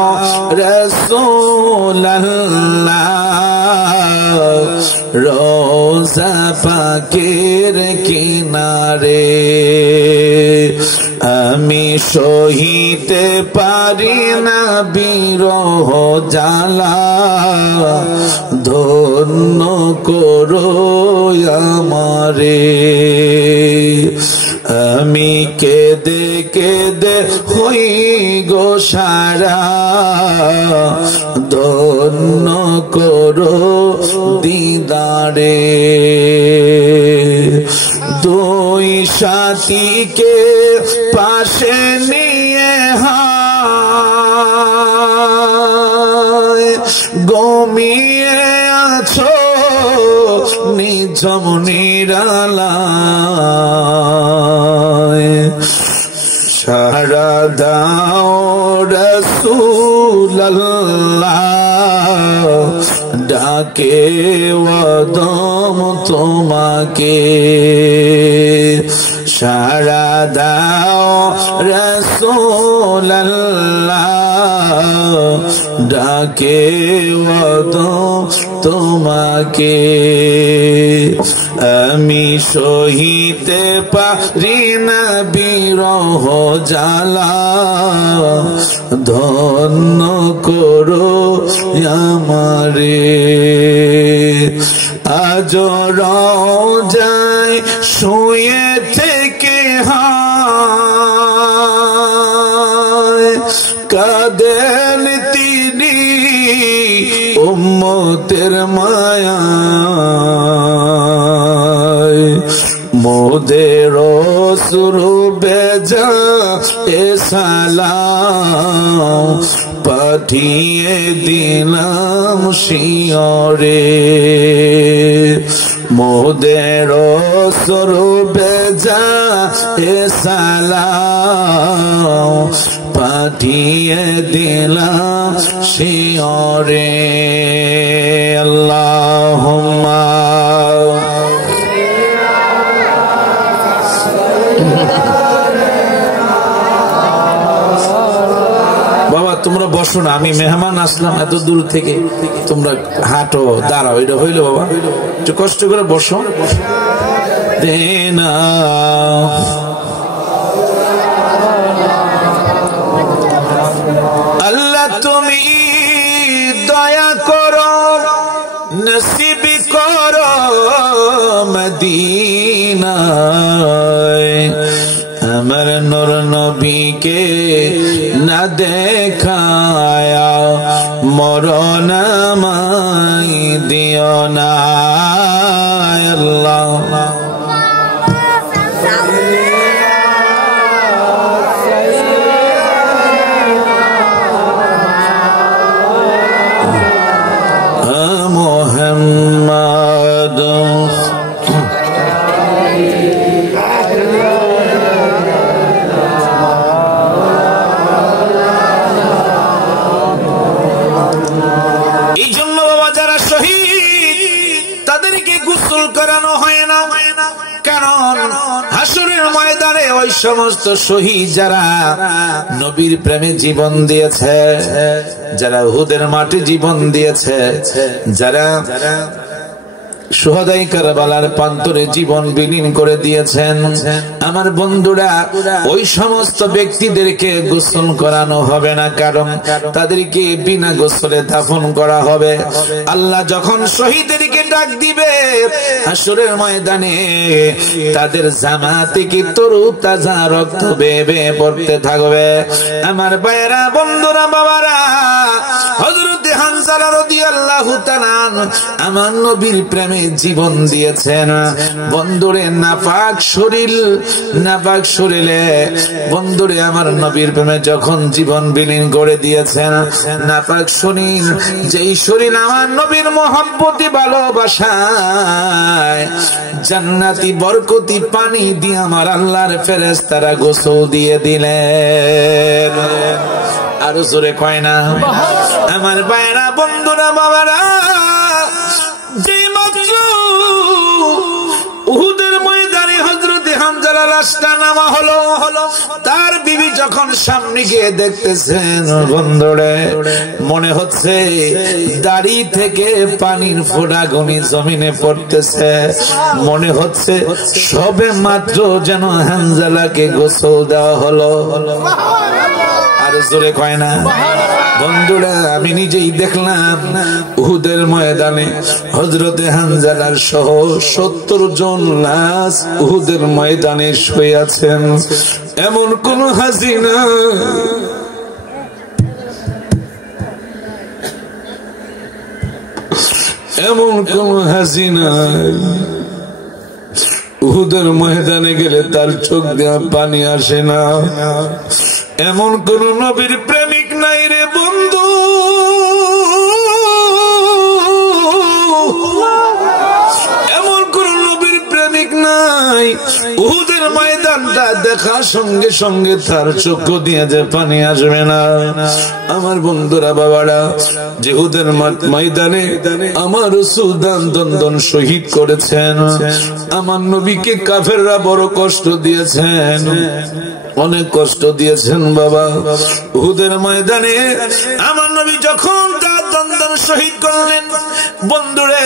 রাসূলুল্লাহ রোজা পাকের কিনারে, আমি সহিতে পারি না বিরহ জ্বালা, ধন্য করো আমারে। আমি কেঁদে কেঁদে হই গো সারা, ধন্য করো দিদারে। দুই সাথীকে পাশে নিয়ে ঘুমিয়ে আছো নিঝুম নিরালায়, সারা দাও রাসূলুল্লাহ ডাকে ওদম তোমাকে, সাড়া দাও রাসূলুল্লাহ, ডাকে ওদম তোমাকে। আমি সহিতে পারি না বিরহ জ্বালা, ধন্য করো আমারে। আজ রওজায় শুয়ে থেকে কাঁদেন তিনি উম্মতের মায়ায়, মোদের সুরু বেজা এ সালাম পাঠিয়ে দিলাম শিয়রে। মোদের সুরু বেজা এ সালাম পাঠিয়ে দিলাম শিয়রে। আল্লাহুম্মা বাবা তোমরা বসো না, আমি মেহমান আসলাম এত দূর থেকে, তোমরা হাঁটো দাঁড়াও, এটা হইলো বাবা, একটু কষ্ট করে বসো। দেনা আল্লাহ তুমি দয়া করো, নসিব করো মদিনায়, আমার নূর নবীকে না দেখায়া মরণ আমায় দিও না। আল্লাহ মুহাম্মদ এই জন্য বাবা যারা শহীদ তাদেরকে গোসল করানো হয় না, কারণ হাসরের ময়দানে ওই সমস্ত শহীদ যারা নবীর প্রেমে জীবন দিয়েছে, যারা উহুদের মাঠে জীবন দিয়েছে, যারা শুহাদায়ে কারবালার প্রান্তরে জীবন বিলীন করে দিয়েছেন, আমার বন্ধুরা ওই সমস্ত ব্যক্তিদেরকে গোসল করানো হবে না, কারণ তাদেরকে বিনা গোসলে দাফন করা হবে। আল্লাহ যখন শহীদদেরকে ডাক দিবে হাসরের ময়দানে, তাদের জামা থেকে তরু তাজা রক্ত বেয়ে বেয়ে পড়তে থাকবে। আমার ভাইয়েরা, বন্ধুরা, বাবারা, হযরত হানজালা রাদিয়াল্লাহু তাআলা আমার নবীর প্রেমে জীবন দিয়েছেন। বন্ধুরে নাপাক শরীরে বন্ধুরে আমার নবীর প্রেমে যখন জীবন বিলীন করে দিয়েছেন, নাপাক শরীর, যেই শরীর আমার নবীর মহব্বতে ভালোবাসায় জান্নাতি বরকতি পানি দিয়ে আমার আল্লাহর ফেরেশতারা গোসল দিয়ে দিলেন। আর জোরে কয় না আমার ভাইরা, বন্ধুরা, বাবারা, যে মাত্র উহুদের ময়দানে হযরত হামজালার লাশটা নামা হলো, তার বিবি যখন সামনে গিয়ে দেখতেছেন, বন্ধুরে মনে হচ্ছে দাড়ি থেকে পানির ফোঁটা গনি জমিনে পড়তেছে, মনে হচ্ছে সবে মাত্র যেন হামজালাকে গোসল দেওয়া হলো। আর জোরে কয় না বন্ধুরা, আমি নিজেই দেখলাম উহুদের ময়দানে হযরতে হানজালার সহ 70 জন লাশ উহুদের ময়দানে শুয়ে আছেন। এমন কোন হাসিনা, এমন কোন হাসিনা উহুদের ময়দানে গেলে তার চোখ দিয়ে পানি আসে না। এমন কোন নবীর প্রেমিক নাই রে বন্ধু, এমন কোন নবীর প্রেমিক নাই উহুদের উহুদের ময়দানটা দেখার সঙ্গে সঙ্গে তার চক্ষু দিয়ে যে পানি আসবে না। আমার বন্ধুরা বাবারা, যে উহুদের ময়দানে আমার রাসূল দন্দন শহীদ করেছেন, আমার নবীকে কাফেররা বড় কষ্ট দিয়েছেন, অনেক কষ্ট দিয়েছেন বাবা। উহুদের ময়দানে আমার নবী যখন তার দন্দন শহীদ করলেন, বন্ধুরে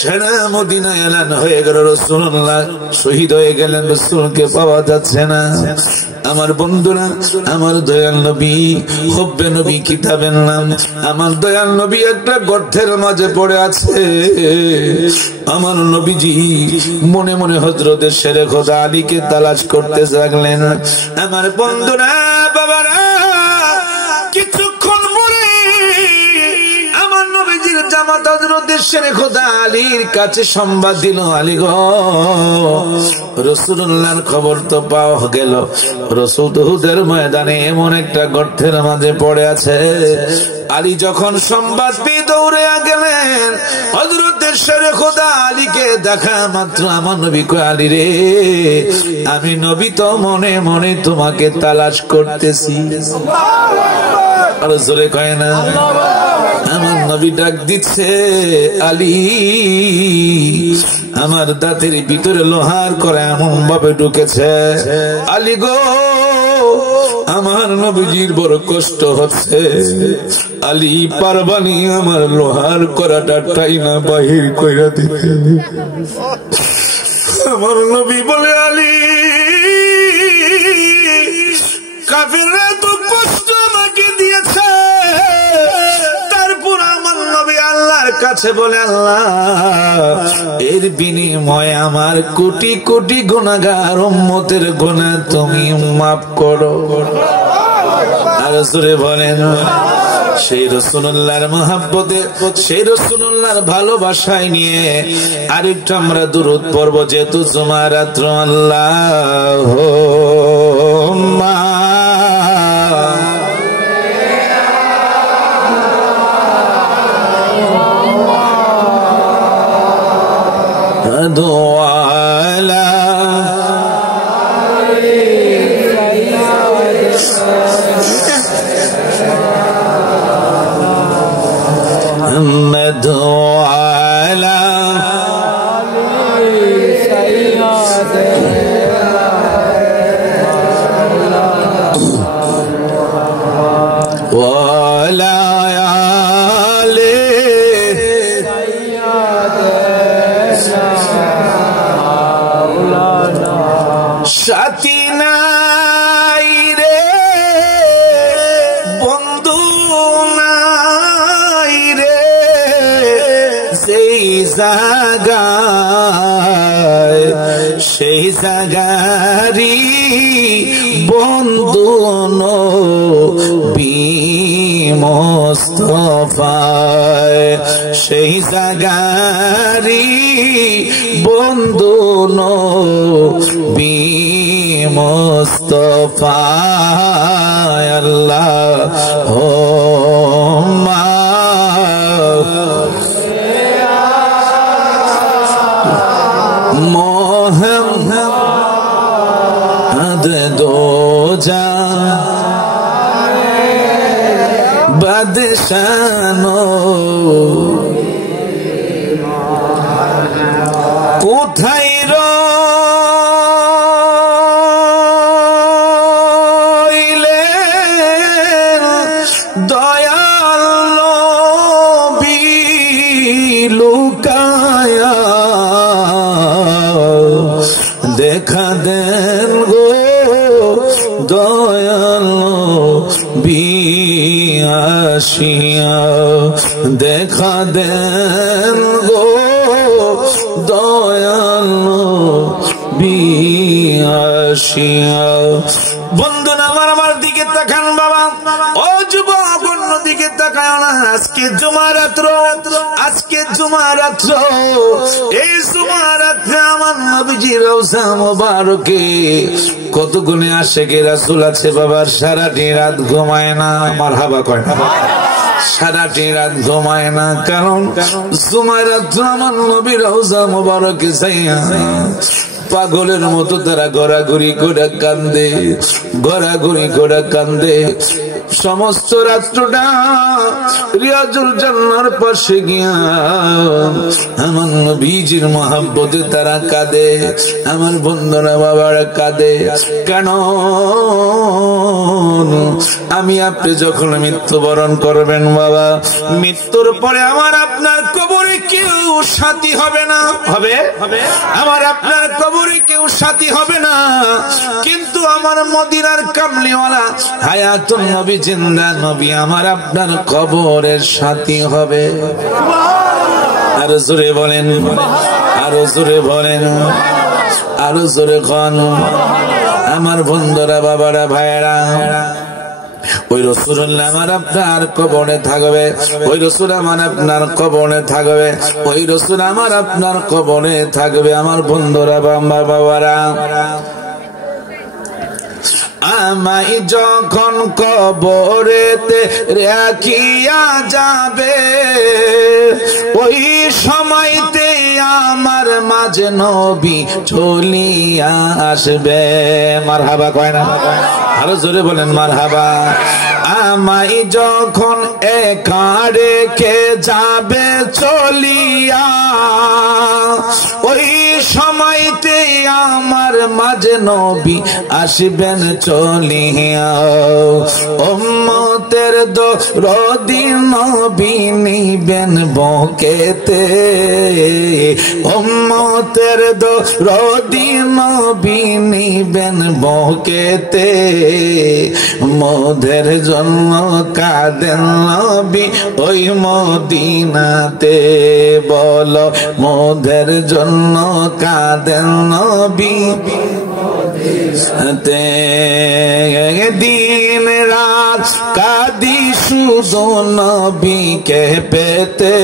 সারা মদিনায় এলান হয়ে গেল রাসূলুল্লাহ শহীদ হয়ে গেলেন, রাসূলকে পাওয়া যাচ্ছে না। আমার বন্ধুরা, আমার দয়াল নবী হুব্বে নবী কিতাবের নাম, আমার দয়াল নবী একটা গর্তের মাঝে পড়ে আছে। আমার নবীজি মনে মনে হযরতের শেরে খোদা আলীকে তালাশ করতে লাগলেন। আমার বন্ধুরা বাবারা, কিছুক্ষণ পরে আমার নবীজির জামাত হযরতের শেরে খোদা আলীর কাছে সংবাদ দিল, আলী গো, রাসূলুল্লাহর খবর তো পাওয়া গেল, রাসূল উহুদের ময়দানে এমন একটা গর্তের মাঝে পড়ে আছে। আলী যখন সংবাদ পেয়ে দৌড়ে গেলেন, হযরতের শেরে খোদা আলীকে দেখা মাত্র আমার নবী কয়, আলী রে, আমি নবী তো মনে মনে তোমাকে তালাশ করতেছি। আর জোরে কয় না, আমার নবী ডাক দিচ্ছে, আলী, আমার দাঁতের ভিতরে লোহার করে এমন ভাবে ঢুকেছে, আলী গো, আমার নবীজির বড় কষ্ট হচ্ছে, আলী পারবানি আমার লোহার করাটা টাইনা বাহির কইরা দিতে। আমার নবী বলে, আলী, কাফেররা তো কষ্ট আমাকে দিয়েছে, তারপর আমার নবী আল্লাহর কাছে বলে, আল্লাহ, এর বিনিময়ে আমার কোটি কোটি গুনাহগার উম্মতের গুনাহ তুমি মাফ করো। আর সুরে বলেন, সেই রাসূলুল্লাহর মহব্বতে, সেই রাসূলুল্লাহর ভালোবাসায় নিয়ে আরেকটু আমরা দুরূদ পড়ব, যেহেতু জুমার রাত্র। আল্লাহুম্মা দোয়ালা محمد وعلى وعلى সাথী নাই রে, বন্ধু নাই রে, সেই জায়গায়, সেই জায়গারি বন্ধু নবী মুস্তাফায়, সেই জায়গারি বন্ধু নবী মুস্তাফায়। আল্লাহুম্মা মুহাম্মদ দো জান বাদশানো, কোথায় রইলেন দয়াল নবী লুকায়া, দেখা দেন গো দয়াল নবী আসিয়া, দেখা দেন গো দয়াল নবী আসিয়া। বন্ধুরা আমার দিকে তাকান বাবা, ও যুবক, অন্য দিকে তাকায় না। আজকে জুমা রাত্র, আজকে জুমা রাত্র, এই জুমা রাত্রে আমার নবীজির রওজা মোবারকে কতগুলো আশিকে রাসূল আছে বাবা, সারাটি রাত ঘুমায় না। মারহাবা কয় না, সারাটি রাত ঘুমায় না, কারণ জুমা রাত্র আমার নবীর রওজা মোবারকে যাইয়া পাগলের মতো তারা ঘোরাঘুরি করে কান্দে, ঘোরাঘুরি করে কান্দে। সমস্ত রাত্রটা রিয়াজুল জান্নার পাশে গিয়া আমার নবীজির মহব্বতে তারা কাঁদে। আমার বন্ধুরা বাবারা কাঁদে কেন? আমি আপনি যখন মৃত্যুবরণ করবেন বাবা, মৃত্যুর পরে আমার আপনার কবরে কেউ সাথী হবে না। হবে? আমার আপনার কবরে কেউ সাথী হবে না, কিন্তু আমার মদিনার কামলিওয়ালা হায়াতুন নবী জিন্দা নবী আমার আপনার কবরের সাথী হবে। আরো জোরে বলেন, আরো জোরে বলেন, আরো জোরে খন। আমার বন্ধুরা বাবারা ভাইয়েরা, ওই রাসূলুল্লাহ আমার আপনার কবরে থাকবে, ওই রাসূল আমার আপনার কবরে থাকবে, ওই রাসূল আমার আপনার কবরে থাকবে। আমার বন্ধুরা বাবারা, আমায় যখন কবরেতে রাখিয়া যাবে, ওই সময়তে আমার মাঝে নবী চলিয়া আসবে। মারহাবা কয় না? আরো জোরে বলেন মারহাবা। আমায় যখন একা রেখে যাবে চলিয়া, ওই সময়তে আমার মাঝে নবী আসবেন চলিয়া। উম্মতের দরদি নবী নিবেন বুকেতে, উম্মতের দরদি নবী নিবেন বুকেতে। মোদের জন্য কাঁদেন নবী ওই মদিনাতে, বলো মোদের জন্য কাঁদেন নবী মদিনাতে। দিন রাত কাঁদি শুধু নবীকে পেতে,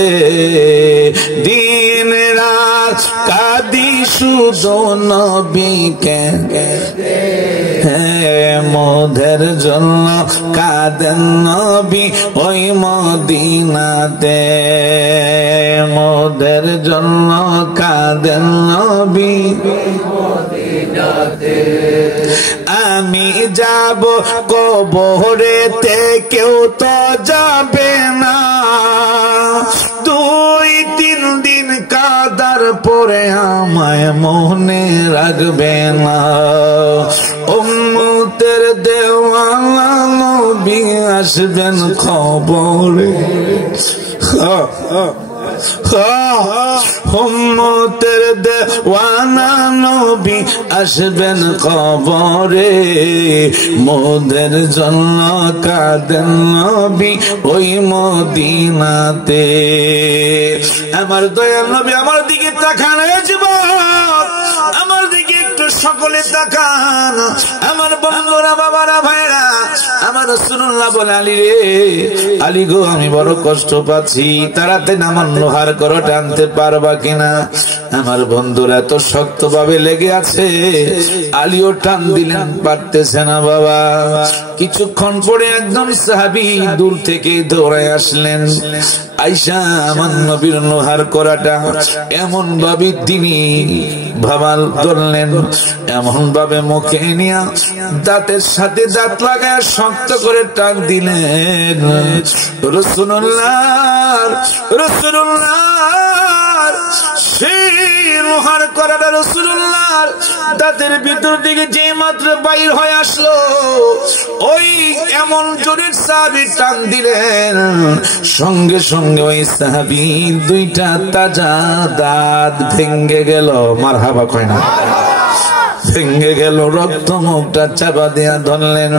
দিন রাত কাঁদি শুধু নবীকে পেতে। মোদের জন্য কাঁদেন নবী ওই মদিনাতে, মোদের জন্য কাঁদেন নবী মদিনাতে। আমি যাব কবরেতে, কেউ তো যাবে না। 2-3 দিন কাদার পরে আমায় মনে রাখবে না। উম্মতের দেওয়ানা নবী আসবেন খবরে, উম্মতের দেওয়ানা নবী আসবেন খবরে। মোদের জন্য কাঁদেন নবী ওই মদিনাতে। আমার দয়াল নবী আমার দিকে তাকান, যুবক আমার দিকে একটু সকলে তাকান। আমার বন্ধুরা বাবারা ভাইরা, আমার রাসূলুল্লাহ বলে, আলী রে, আলী গো, আমি বড় কষ্ট পাচ্ছি, তাড়াতাড়ি আমার লোহার করো টানতে পারবা কিনা? আমার বন্ধুরা তো শক্ত ভাবে লেগে আছে, আলীও টান দিলেন, পারতেছে না বাবা। কিছুক্ষণ পরে একজন সাহাবী দূর থেকে দৌড়ায় আসলেন। আয়েশা আমার নবীর লোহার করাটা এমন ভাবে তিনি ভাবাল ধরলেন, এমন ভাবে মুখে নিয়ে দাঁতের সাথে দাঁত লাগায় শক্ত করে টান দিলেন। রাসূলুল্লাহ সেই লোহার করাটা রাসূলুল্লাহর দাঁতের ভিতর দিকে যে মাত্র বাইর হয়ে আসলো, ওই এমন জোরে সাহাবী টান দিলেন, সঙ্গে সঙ্গে ওই সাহাবীর 2টা তাজা দাঁত ভেঙে গেল। মারহাবা কয় না? ভেঙে গেল। রক্ত মুখটা চাপা দিয়া ধরলেন।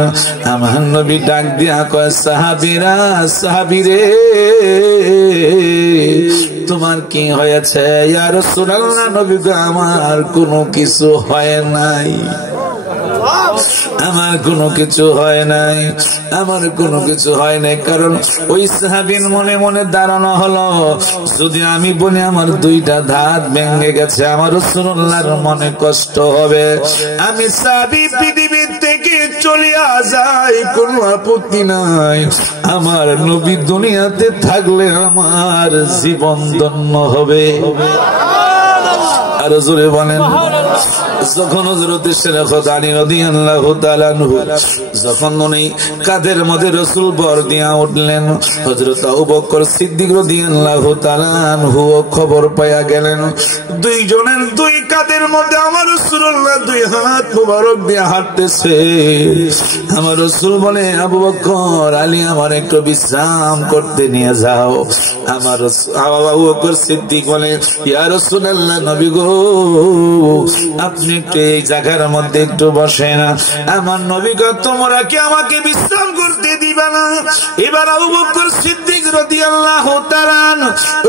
আমার নবী ডাক দিয়া কয়, সাহাবীরা, সাহাবীরে, তোমার কি হয়েছে? ইয়া রাসূলুল্লাহ, নবী গো, আমার কোনো কিছু হয় নাই, আমার কোনো কিছু হয় নাই, আমার কোনো কিছু হয় নাই। কারণ ওই সাহাবীর মনে মনে ধারণা হলো, যদি আমি বলি আমার 2টা দাঁত ভেঙে গেছে, আমার রাসূলুল্লাহর মনে কষ্ট হবে। আমি সাহাবী পৃথিবীর থেকে চলিয়া যাই, কোনো আপত্তি নাই। আমার নবী দুনিয়াতে থাকলে আমার জীবন ধন্য হবে। আরো জোরে বলেন। যখন হযরত শেখ আলী রাদিয়াল্লাহু তাআলা আনহু যখন উনি কাঁধের মধ্যে রাসূল বর দিয়া উঠলেন, হযরত আবু বকর সিদ্দিক রাদিয়াল্লাহু তাআলা আনহু খবর পায়া গেলেন দুইজনের দুই কাঁধের মধ্যে আমার রাসূলুল্লাহ দুই হাত মুবারক দিয়ে হাঁটতেছে। আমার রাসূল বলে, আবু বকর, আলী আমার একটু বিশ্রাম করতে নিয়ে যাও। আমার আবু বকর সিদ্দিক বলে, ইয়া রাসূলুল্লাহ, নবী গো, আপনি একটু এই জায়গার মধ্যে একটু বসেন। আমার নবী গো, তোমরা কি আমাকে বিশ্রাম করতে দিবা না? এবার আবু বকর সিদ্দিক রাদিয়াল্লাহু তাআলা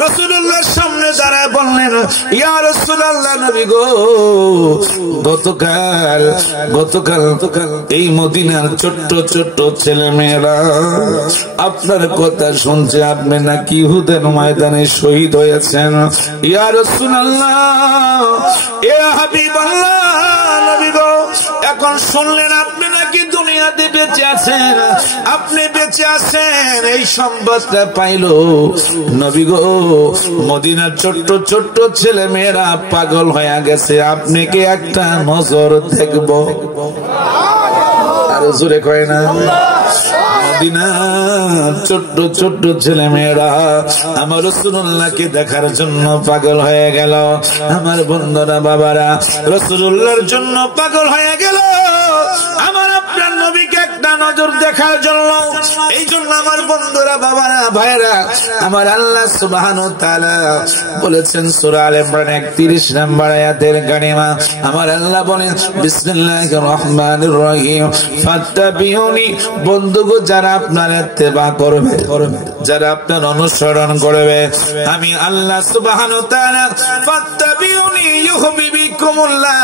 রাসূলুল্লাহর সামনে দাঁড়ায় বললেন, ইয়া রাসূলুল্লাহ, নবী গো, গতকাল এই মদিনার ছোট্ট ছোট্ট ছেলে মেয়েরা আপনার কথা শুনছে আপনি নাকি উহুদের ময়দানে শহীদ হয়েছেন। ইয়া রাসূলুল্লাহ, এ হাবিবাল্লাহ, নবী গো, এখন শুনলেন আপনি নাকি দুনিয়াতে বেঁচে আছেন, আপনি বেঁচে আছেন, এই সংবাদটা পাইলো নবী গো, মদিনার ছোট্ট ছোট্ট ছেলে মেয়েরা পাগল হয়ে গেছে, আপনি কি একটা নজর দেখব? আরো জোরে কয় না? মদিনার ছোট্ট ছোট্ট ছেলে মেয়েরা আমার রাসূলুল্লাহকে দেখার জন্য পাগল হয়ে গেল। আমার বন্ধুরা, বাবারা, রাসূলুল্লাহর জন্য পাগল হয়ে গেল, আমার আপনার নবীকে একটা নজর দেখার জন্য। এই জন্য আমার বন্ধুরা, বাবারা, ভাইরা, আমার আল্লাহ সুবহানাহু ওয়া তাআলা বলেছেন সূরা আলে ইমরান 31 নম্বর আয়াতের কারিমা, আমার আল্লাহ বলেন, বিসমিল্লাহির রহমানির রহিম, ফাত্তাবিউনি। বন্ধুগো, যারা আপনার ইত্তেবা করবে, যারা আপনার অনুসরণ করবে, আমি আল্লাহ সুবহানাহু ওয়া তাআলা ফাত্তাবিউনি ইউহিব্বুকুমুল্লাহ,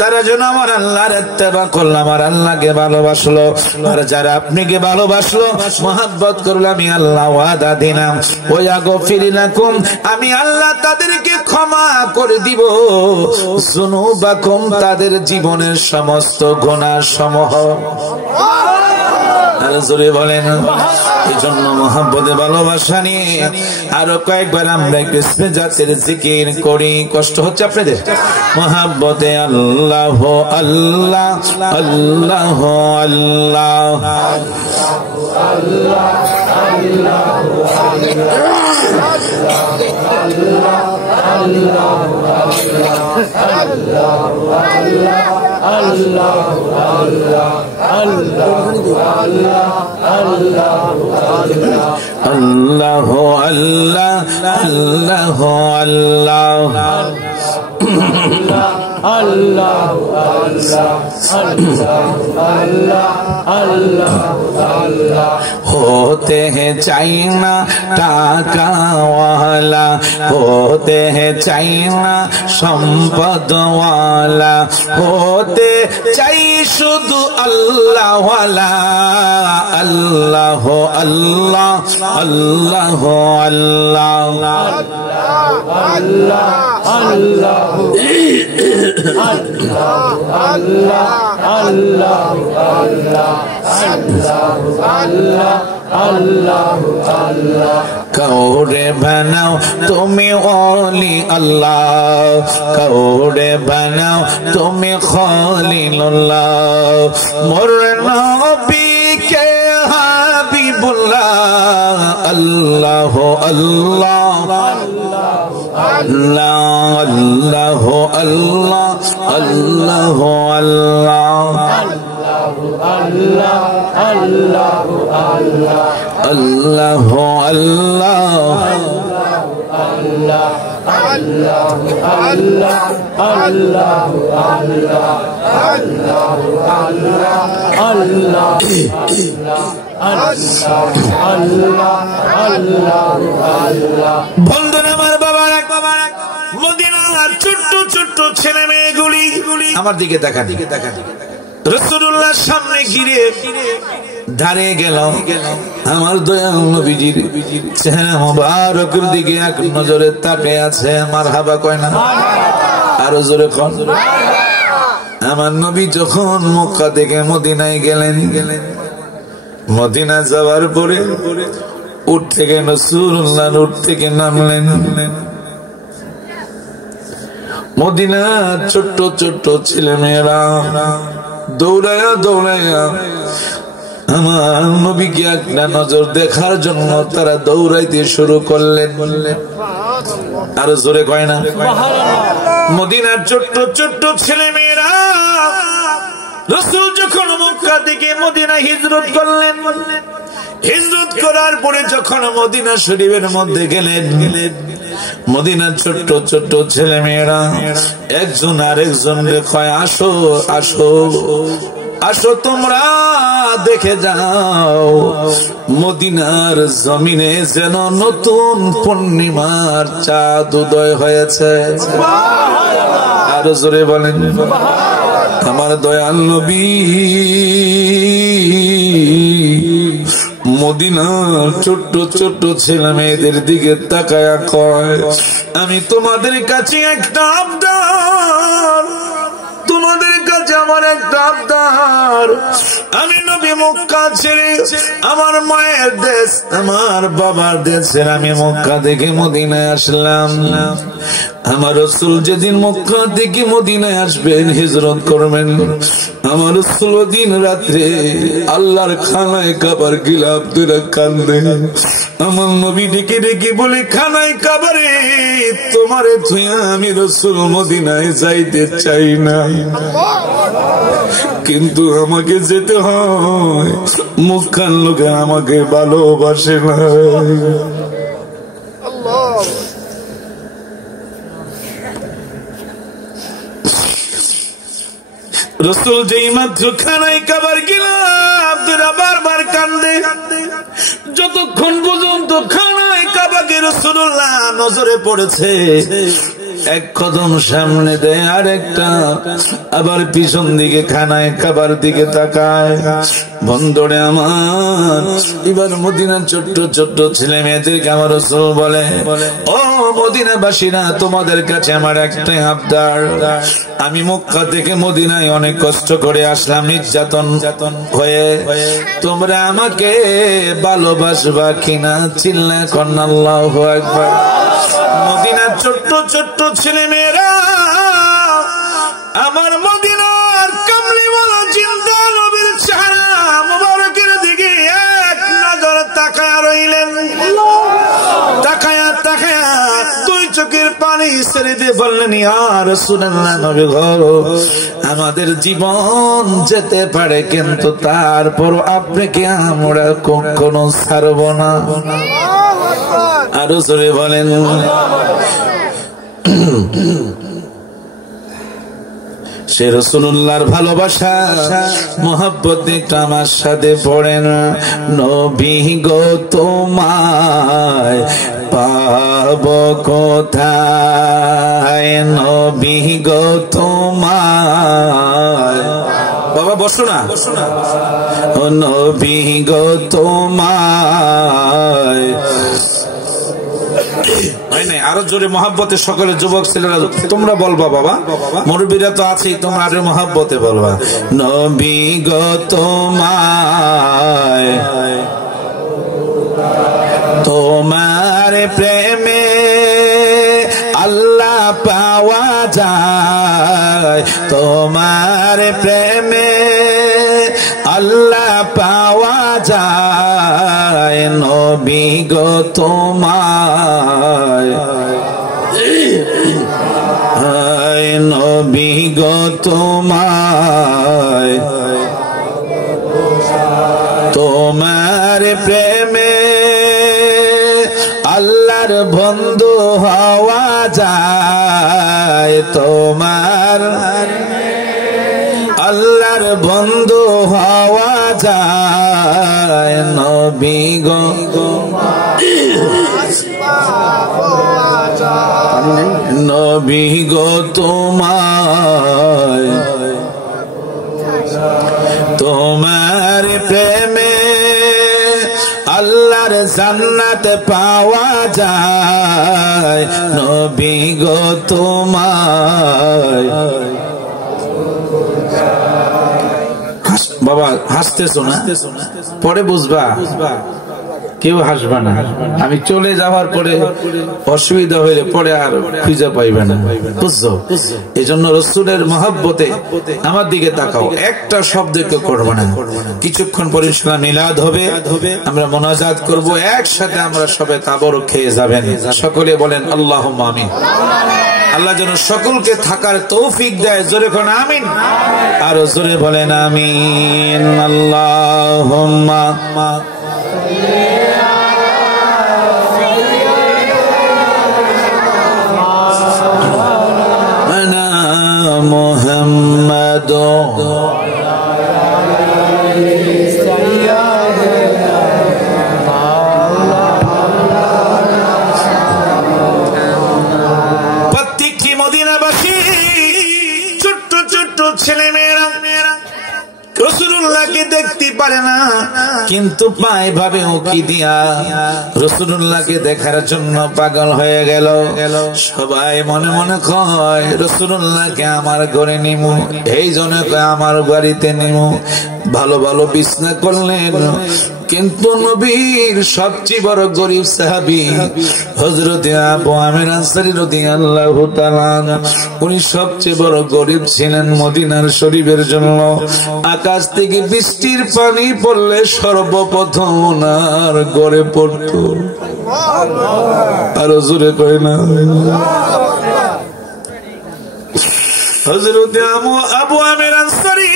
তারা যেন আমার আল্লাহর ইত্তেবা করল, আমার আল্লাহকে ভালোবাসলো। আর যারা আপনাকে ভালোবাসলো, মহব্বত করলো, আমি আল্লাহ ওয়াদা দিলাম, ওয়া গফির লাকুম, আমি আল্লাহ তাদেরকে ক্ষমা করে দিব, যুনুবাকুম, তাদের জীবনের সমস্ত গুনাহ সমূহ। আর জোরে বলেন। এই জন্য মহব্বতে ভালোবাসা নিয়ে আরো কয়েকবার আমরা একটু জাতের জিকির করি। কষ্ট হচ্ছে আপনাদের? মহব্বতে আল্লাহ আল্লাহ আল্লাহ আল্লাহ আল্লাহ আল্লাহ আল্লাহ আল্লাহ होते हैं चाइना टाका वाला, होते हैं चाइना संपद वाला, होते चाहिए शुद्ध अल्लाह वाला, अल्लाह अल्लाह अल्लाह अल्लाह अल्लाह कौड़े बनाओ तुम्हें ओली अल्लाह, कौड़े बनाओ तुम्हें खलीलुल्लाह, मोर नबी के हबीबुल्लाह, अल्लाह अल्लाह अल्लाह अल्लाह अल्लाह अल्लाह अल्लाह বন্ধুরা আমার, বাবারা, মদিনার ছোট্ট ছোট্ট ছেলে মেয়েগুলি আমার দিকে দেখা রাসূলুল্লাহর সামনে ঘিরে দাঁড়িয়ে গেল। আমার দয়াল নবীজির চেহারা মোবারকের দিকে এক নজরে তাকিয়ে আছে। মারহাবা কয় না? আরো জোরে কোন। আমার নবী যখন মক্কা থেকে মদিনায় গেলেন, মদিনা যাওয়ার পরে উট থেকে রাসূলুল্লাহ উট থেকে নামলেন। মদিনার ছোট্ট ছোট্ট ছেলে মেয়েরা দৌড়ায়া দৌড়ায়া আমার নবীকে একটা নজর দেখার জন্য তারা দৌড়াইতে শুরু করলেন। আরো জোরে কয় না? মদিনার ছোট্ট ছোট্ট ছেলে মেয়েরা রাসূল যখন মক্কা থেকে মদিনা হিজরত করলেন, হিজরত করার পরে যখন মদিনা শরীফের মধ্যে গেলেন, মদিনার ছোট্ট ছোট্ট ছেলে মেয়েরা একজন আরেকজনকে কয়, আসো আসো আসো তোমরা দেখে যাও, মদিনার জমিনে যেন নতুন পূর্ণিমার চাঁদ উদয় হয়েছে। আরো জোরে বলেন। আমার দয়াল নবী মদিনার ছোট্ট ছোট্ট ছেলে মেয়েদের দিকে তাকায়া কয়, আমি তোমাদের কাছে একটা আবদার, তোমাদের কাছে আমার একটা আবদার। আমি নবী মক্কা ছেড়ে আমার মায়ের দেশ, আমার বাবার দেশে আমি মক্কা থেকে মদিনায় আসলাম। আমার রাসূল যেদিন মক্কা থেকে মদিনায় আসবেন, হিজরত করবেন, আমার রাসূল দিন রাত্রে আল্লাহর খানায় কাবার গিলাফ ধরে কান্দে। আমার নবী ডেকে ডেকে বলে, খানায় কাবারে তোমারে থুইয়া আমি রাসূল মদিনায় যাইতে চাই না, কিন্তু আমাকে যেতে হয়, মক্কার লোকে আমাকে ভালোবাসে না। রাসূল যেই মাত্র খানায় কাবার গিলাফ ধরে বারবার কান্দে, যতক্ষণ পর্যন্ত খানায় কাবাকে রাসূলুল্লাহ নজরে পড়েছে, এক কদম সামনে দেয় আর একটা, আবার পিছন দিকে খানায় কাবার দিকে তাকায়। বন্ধুরে আমার, এবার মদিনার ছোট্ট ছোট্ট ছেলে মেয়েদেরকে আমার রাসূল বলে, ও মদিনাবাসীরা, তোমাদের কাছে আমার একটাই আবদার। আমি মক্কা থেকে মদিনায় অনেক কষ্ট করে আসলাম নির্যাতন হয়ে, তোমরা আমাকে ভালোবাসবা কিনা? চিল্লা কন্না আল্লাহু আকবার। মদিনার ছোট্ট ছোট্ট ছেলে মেয়েরা আমার মদিনার কামলিওয়ালা জিন্দা নবীর চেহারা মুবারকের দিকে এক নজর তাকায়া রইলেন। তাকায়া তাকায়া দুই চোখের পানি ছেড়ে দিয়ে বললেন, ইয়া রাসূলুল্লাহ, নবী গো, আমাদের জীবন যেতে পারে, কিন্তু তারপর আপনাকে আমরা কখনো ছাড়ব না। আরো জোরে বলেন। সে রাসূলুল্লাহর ভালোবাসা মোহাব্বত একটু আমার সাথে পড়েন। নবী গো তোমায় পাব কোথায়, নবী গো তোমায়, বাবা বসো না, ও নবী গো তোমায়, আরো জোরে মহাব্বতে সকলে যুবক ছেলেরা তোমরা বলবা, বাবা মুরব্বীরা তো আছেই, তোমরা আরো মহাব্বতে বলবা, নবী গো তোমায়, তোমার প্রেমে আল্লাহ পাওয়া যায়, তোমার প্রেমে আল্লাহ পাওয়া যায়, নবী গো তোমায়, নবী গো তোমায়, তোমার প্রেমে আল্লাহর বন্ধু হওয়া যায়, তোমার আল্লাহর বন্ধু হওয়া যায়, নবী গো নবী গো তোমায়, তোমার প্রেমে আল্লাহর জান্নাত পাওয়া যায়, নবী গো তোমায়। বাবা হাসতেছো না, পরে বুঝবা। কেউ হাসবে না। আমি চলে যাওয়ার পরে অসুবিধা হইলে পরে আর খুঁজে পাইবে না, বুঝছো? এই জন্য রসুলের মহব্বতে আমার দিকে তাকাও, একটা শব্দ কেউ করবে না। কিছুক্ষণ পরে ইনশাআল্লাহ মিলাদ হবে, আমরা মোনাজাত করব, একসাথে আমরা সবে তাবরক খেয়ে যাবেন। সকলে বলেন আল্লাহুম্মা আমিন। আল্লাহ যেন সকলকে থাকার তৌফিক দেয়, জোরে কোন আমিন, আরো জোরে বলেন আমিন। আল্লাহুম্মা মুহাম্মাদ প্রত্যেকটি মদিনাবাসী ছোট্ট ছোট্ট ছেলে মেয়েরা রাসূলুল্লাহকে দেখতে পারে না, কিন্তু পায় ভাবে উকি দিয়া রাসূলুল্লাহকে দেখার জন্য পাগল হয়ে গেল। সবাই মনে মনে কয় রাসূলুল্লাহকে আমার ঘরে নিমু, এই জন্য আমার বাড়িতে নিমু। ভালো ভালো বিছনা করলেন, কিন্তু নবীর সবচেয়ে বড় গরিব সাহাবী হযরত আবু আমির আনসারী রাদিয়াল্লাহু তাআলা, উনি সবচেয়ে বড় গরিব ছিলেন। মদিনার শরীফের জন্য আকাশ থেকে বৃষ্টির পানি পড়লে সর্বপ্রথম ওনার ঘরে পড়তো। আরো জোরে কয় না। হযরত আবু আমির আনসারী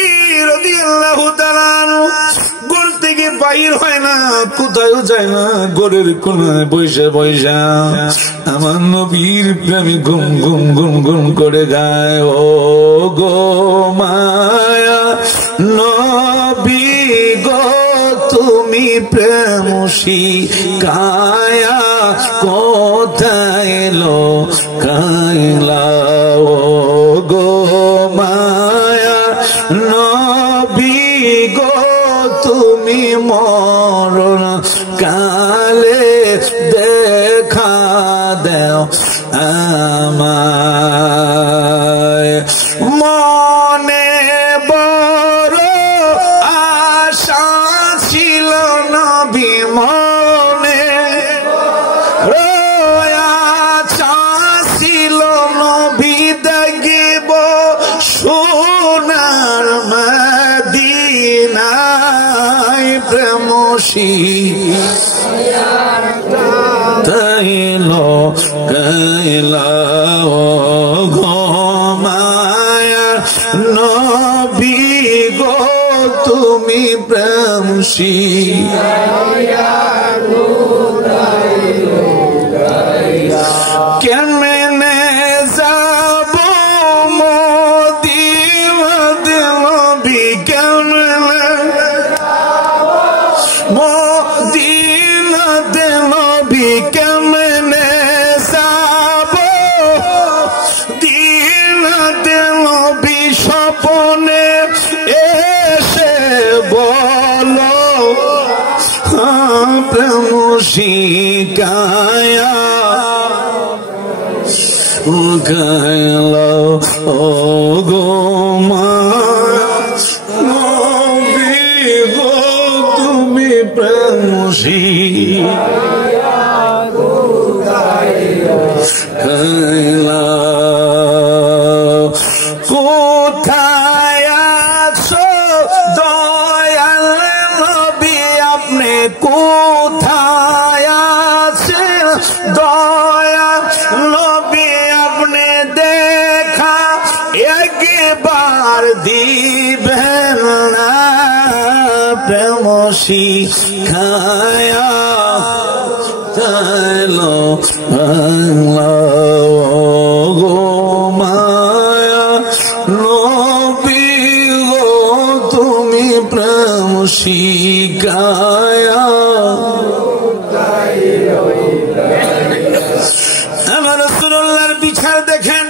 রাদিয়াল্লাহু তাআলা ঘর থেকে বাইর হয় না, কোথাও যায় না, ঘরের কোনায় বসে বসে আমার নবীর প্রেমে গুম গুম গুম গুম করে গায়, ও গো মায়া নবী গো তুমি প্রেম শিখায়া কোথায় লো কাইলা, ও গো মায়া নবী গো তুমি মরণ কালে দেখা দেও আমায়। মনে বড় আশা ছিল নবী, মনে আশা ছিল নবী দেখিব সোনার মদিনায় প্রেম শিখাইলো গাইলা, ও গো মায়া নবী গো তুমি প্রেম শিখাইলো কেমনে যাব মদিনাতে নবী, কেমনে মদিনাতে নবী, কেমনে যাব দিনাতে নবী, স্বপনে এসে বলো প্রেম শিখায়া গাইলো, ও গো মায়া নবী গো তুমি প্রেম শিখাইলা। কোথায় আছো দয়াল নবী আপনি, কোথায় আছেন দয়াল নবী আপনি, দেখা একবার দিবেন না প্রেম শিখায়া তাইলো বাংলা, গো মায়া নবী গো তুমি প্রেম শিখায়া। আমার রাসূলুল্লাহর বিচার দেখেন,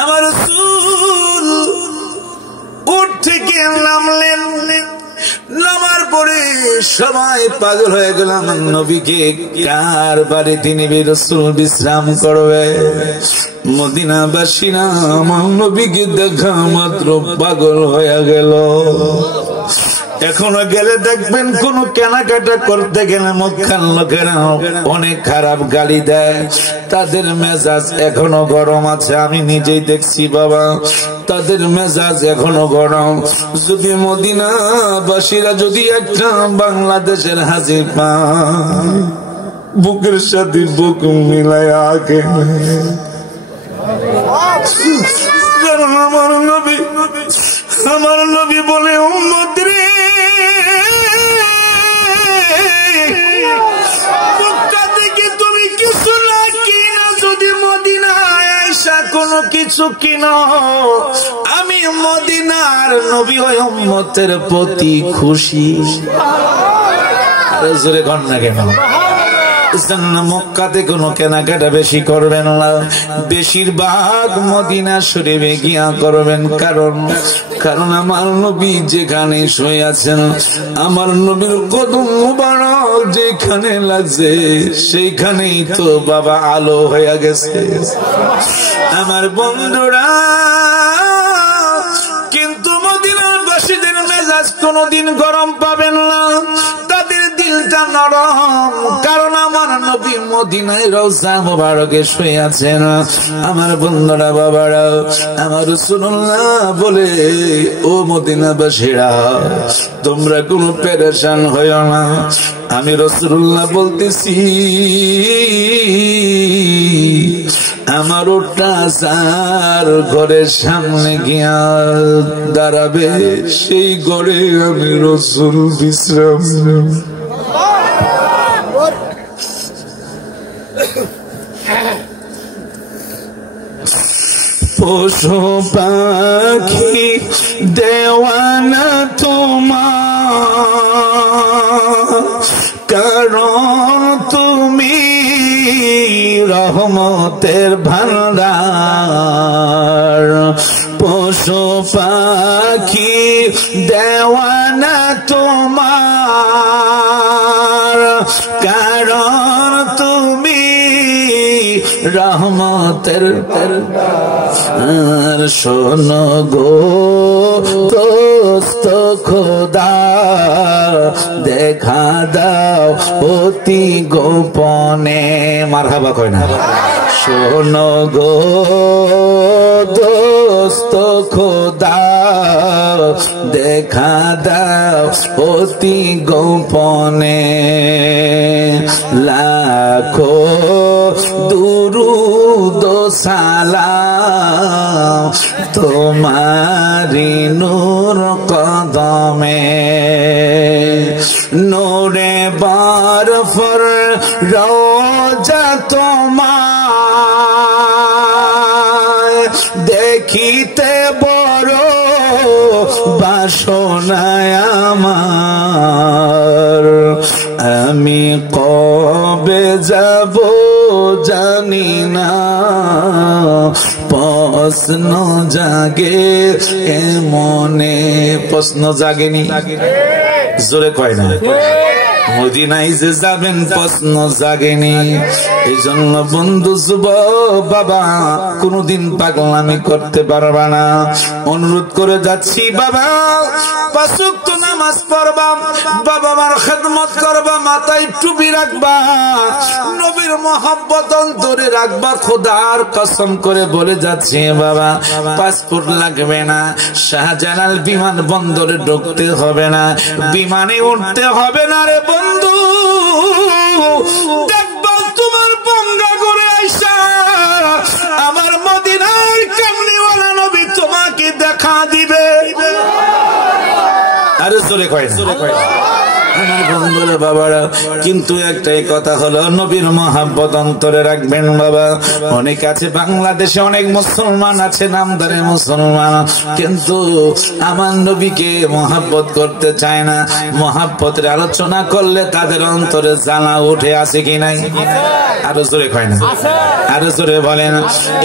আমার রাসূল উঠ থেকে নামলেন, নামার পরে সবাই পাগল হয়ে গেল আমার নবীকে কার বাড়িতে নিবে রাসূল বিশ্রাম করবে। মদিনাবাসীরা আমার নবীকে দেখা মাত্র পাগল হয়ে গেল। এখনো গেলে দেখবেন কোন কেনাকাটা করতে গেলে মক্কার লোকেরা অনেক খারাপ গালি দেয়, তাদের মেজাজ এখনো গরম আছে। আমি নিজেই দেখছি বাবা, তাদের মেজাজ এখনো গরম। যদি মদিনাবাসীরা যদি একটা বাংলাদেশের হাজি পায়, বুকের সাথে বুক মিলায় আগে, কারণ আমার নবী বলে উম্মত রে, মক্কা থেকে তুমি কিছু না কিনা, যদি মদিনায় আইসা কোনো কিছু কিনো, আমি মদিনার নবী ওই উম্মতের প্রতি খুশি। আরে জোরে কর না কেন? মক্কাতে কোনো কেনাকাটা বেশি করবেন না, বেশিরভাগ মদিনা শরীফে গিয়া করবেন। কারণ আমার নবী যেখানে শুয়ে আছেন, আমার নবীর কদম মুবারক যেখানে লাগছে, সেইখানেই তো বাবা আলো হয়ে গেছে। আমার বন্ধুরা, কিন্তু মদিনার বাসীদের মেজাজ কোনদিন গরম পাবেন না, তাদের দিলটা নরম। কারণ আমার নবী মদিনায় রওজা মুবারকে শুয়ে আছেন। আমার বন্ধুরা, বাবারা, আমার রাসূলুল্লাহ বলে, ও মদিনাবাসীরা, তোমরা কোনো পেরেশান হইও না। আমি রাসূলুল্লাহ বলতেছি, আমার ওটা যার ঘরের সামনে গিয়া দাঁড়াবে, সেই ঘরে আমি রাসূল বিশ্রাম নেব। পশু পাখি দেওয়ানা তোমার, কারণ তুমি রহমতের ভান্ডার। পশু পাখি দেওয়ানা তোমার, কারণ তুমি রহমতের। আর শোনো গো দোস্ত খোদা, দেখা দাও অতি গোপনে। মারহাবা কয় না? শোনো গো দোস্ত খোদা, দেখা দাও অতি গোপনে। লাখো দুরুদ সালাম তোমারি নূর কদমে, নূরে বরফর রওজা তোমার, দেখিতে বড় বাসনায় আমার। আমি কবে যাব জানি না, প্রশ্ন জাগে মনে। প্রশ্ন জাগেনি? জোরে কয় না? মদিনায় যে যাবেন প্রশ্ন জাগেনি। এই জন্য বন্ধু যুবক বাবা, কোনদিন পাগলামি করতে পারবা না। অনুরোধ করে যাচ্ছি বাবা, 5 ওয়াক্ত নামাজ পড়বা, বাবা মার খেদমত করবা, মাথায় টুপি রাখবা, নবীর মহব্বত অন্তরে রাখবা। খোদার কসম করে বলে যাচ্ছি বাবা, পাসপোর্ট লাগবে না, শাহজালাল বিমান বন্দরে ঢুকতে হবে না, বিমানে উঠতে হবে না রে বন্ধু। দেখবা তোমার বঙ্গা করে আইসা আমার মদিনার কামলিওয়ালা নবী তোমাকে দেখা দিবে। আরে জোরে কয় না? আমার বন্ধুরা, বাবারা, কিন্তু একটাই কথা হলো, নবীর মহব্বত অন্তরে রাখবেন বাবা। অনেক আছে বাংলাদেশে, অনেক মুসলমান আছে, নামদারে মুসলমান, কিন্তু আমার নবীকে মহব্বত করতে চায় না। মহব্বতের আলোচনা করলে তাদের অন্তরে জ্বালা উঠে, আছে কি নাই? আরো জোরে কয় না? আরো জোরে বলেন।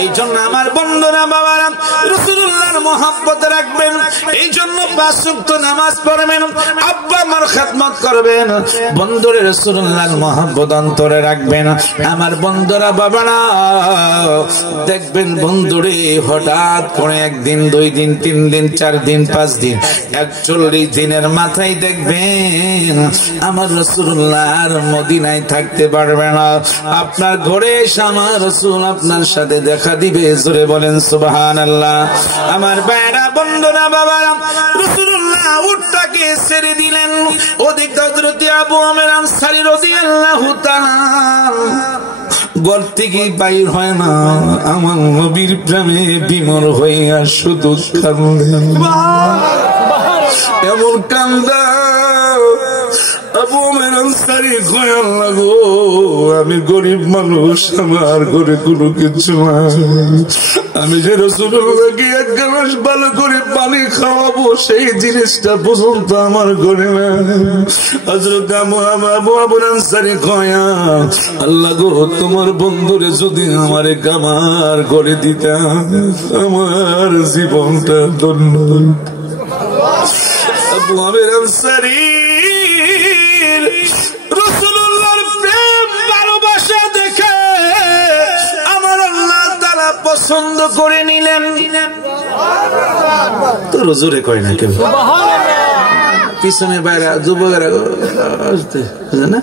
এই জন্য আমার বন্ধুরা, বাবারা, রাসূলুল্লাহর মহব্বত রাখবেন। এই জন্য 5 ওয়াক্ত নামাজ পড়বেন, আব্বা মার খেদমত করবেন, বন্ধুরে রাসূলুল্লাহর মহব্বত অন্তরে রাখবেন। আমার বন্ধুরা বাবারা দেখবেন বন্ধুরে হঠাৎ করে একদিন, 2 দিন, 3 দিন, 4 দিন, 5 দিন, 41 দিনের মাথায় দেখবেন আমার রাসূলুল্লাহ আর মদিনায় থাকতে পারবে না। আপনার ঘরে এসে আমার রাসূল আপনার সাথে দেখা দিবে। জোরে বলেন সুবহানাল্লাহ। আমার ভাইরা বন্ধুরা বাবারা রাসূলুল্লাহ উটটাকে ছেড়ে দিলেন। ওদিক হযরত আবু আমের আনসারী রাদিয়াল্লাহু তাআলা ঘর থেকে বাইর হয় না, আমার নবীর প্রেমে বিমর হইয়া শুধু কান্দে, এমন কান্দা। আবু আমের আনসারী কয় আল্লাহ গো, আমি গরিব মানুষ, আমার ঘরে কোনো কিছু নাই, আমি যে রাসূলুল্লাহকে এক গ্লাস ভালো করে পানি খাওয়াবো সেই জিনিসটা পর্যন্ত আমার ঘরে না। হযরত আবু আনসারী কয় আল্লাহ গো, তোমার বন্ধুরে যদি আমারে আমার ঘরে দিতাম, আমার জীবনটা ধন্য। আবু আমের আনসারী রাসূলুল্লাহর প্রেম ভালোবাসা দেখে আমার আল্লাহ তাআলা পছন্দ করে নিলেন। তো রজুরে কয় না কেউ, পিছনে বাইরে যুবকেরা না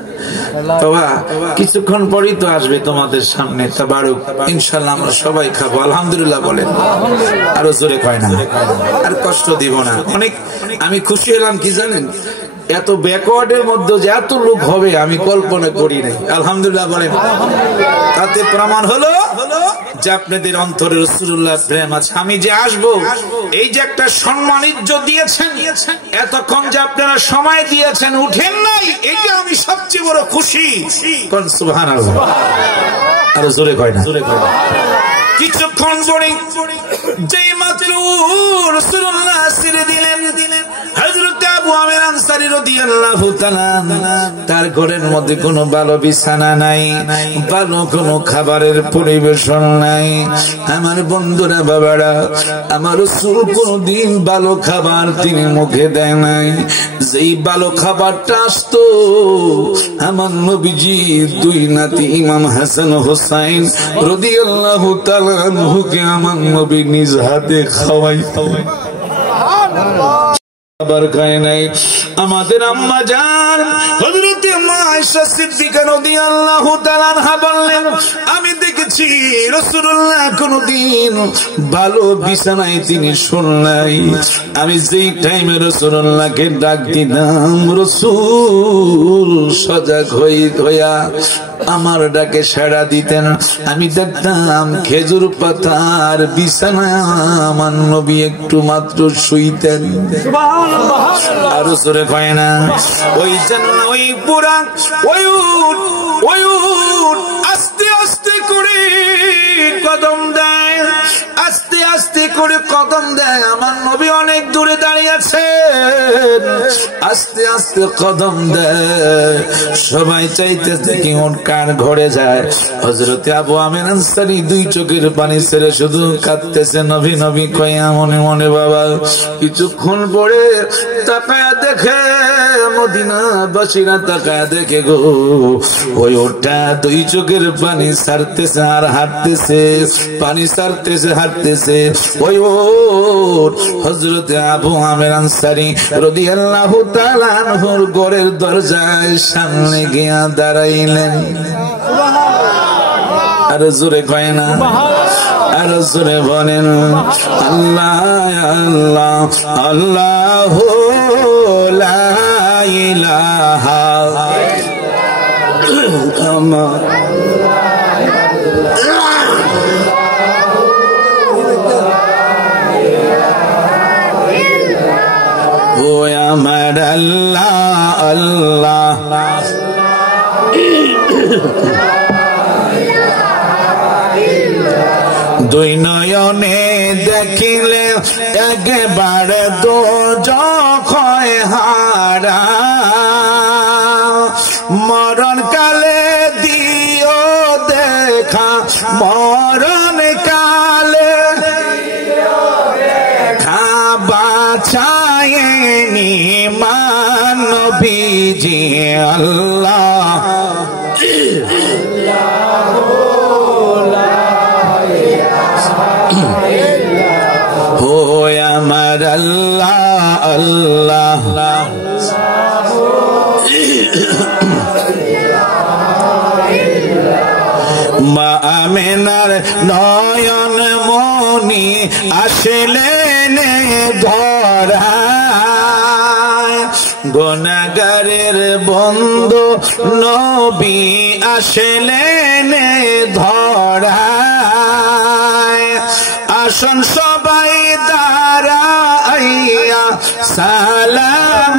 বাবা, কিছুক্ষণ পরেই তো আসবে তোমাদের সামনে তাবারুক, ইনশাআল্লাহ আমরা সবাই খাবো, আলহামদুলিল্লাহ বলেন। আর জোরে কয় না, আর কষ্ট দিব না। অনেক আমি খুশি হলাম কি জানেন, এত ব্যাকওয়ার্ডের মধ্যে যে এত লোক হবে আমি কল্পনা করি নাই, আলহামদুলিল্লাহ বলেন। তাতে প্রমাণ হলো যে আপনাদের অন্তরে রাসূলুল্লাহ প্রেম আছে। আমি যে আসবো, এই যে একটা সম্মান ইজ্জত দিয়েছেন, এতক্ষণ যে আপনারা সময় দিয়েছেন, উঠেন নাই, এটা আমি সবচেয়ে বড় খুশি। কোন সুবহানাল্লাহ। আর জোরে কয় না, কিছুক্ষণ পরে যেই মাত্র রাসূলুল্লাহ ছেড়ে দিলেন, হযরত আবু আমের আনসারী রাদিয়াল্লাহু তাআলা তার ঘরের মধ্যে কোনো ভালো বিছানা নাই, ভালো কোনো খাবারের পরিবেশন নাই। আমার বন্ধুরা বাবারা, আমার রাসূল কোনদিন ভালো খাবার তিনি মুখে দেয় নাই। যেই ভালো খাবারটা আসতো আমার নবীজি 2 নাতি ইমাম হাসান হোসাইন রাদিয়াল্লাহু তাআলা আনহুকে আমার নবী নিজ হাতে খাওয়াই। খাবার খায় নাই। আমাদের আম্মা জান হযরত আয়েশা সিদ্দিকা রাদিয়াল্লাহু তাআলা আনহা বললেন, আমি দেখেছি রাসূলুল্লাহ কোনদিন ভালো বিছানায় তিনি শুন নাই। আমি যেই টাইমে রাসূলুল্লাহকে ডাক দিতাম, রাসূল সজাগ হইয়া আমার ডাকে সাড়া দিতেন। আমি দেখতাম খেজুর পাতার বিছানায় আমার নবী একটু মাত্র শুইতেন। আর জোরে কয় না, ওই জন্য ওই পুরা ওই আস্তে আস্তে করে কদম দেয়, আস্তে আস্তে করে কদম দেয়। আমার নবী অনেক দূরে দাঁড়িয়ে আছেন, আস্তে আস্তে কদম দেয়। সবাই চাইতেছে কি ওর কার ঘরে যায়। হযরত আবু আমের আনসারী 2 চোখের পানি ছেড়ে শুধু কাঁদতেছে, নবী নবী কইয়া মনে মনে। বাবা কিছুক্ষণ পরে তাকায়া দেখে, মদিনা বাসীরা তাকায়া দেখে গো, ওই ওটা 2 চোখের পানি ছাড়তেছে আর হাঁটতেছে, পানি ছাড়তেছে হাঁটতেছে। ওই হযরত আবু আমের আনসারী রাদিয়াল্লাহু তাআলা আনহুর ঘরের দরজায় সামনে গিয়া দাঁড়াইলেন। আর জোরে কয় না, আর জোরে বলেন আল্লাহ আল্লাহ আল্লাহু লা ইলাহা ইল্লাল্লাহ। ও আমার আল্লাহ আল্লাহ, দুই নয়নে দেখিলে একবারে দোজখ হয় হারা, মরণ কালে দিও দেখা, মরণ কালে বাঁচায়নি মান নবীজি আল্লাহ আল্লাহ মা আমিনার নয়ন মনি আসলেন ধরায় গুনাহগারের বন্ধু নবী আসলেন ধরায় আসন সবাই দাঁড়াইয়া সালাম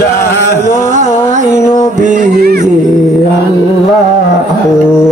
জানাই নবী আল্লাহ আল্লাহ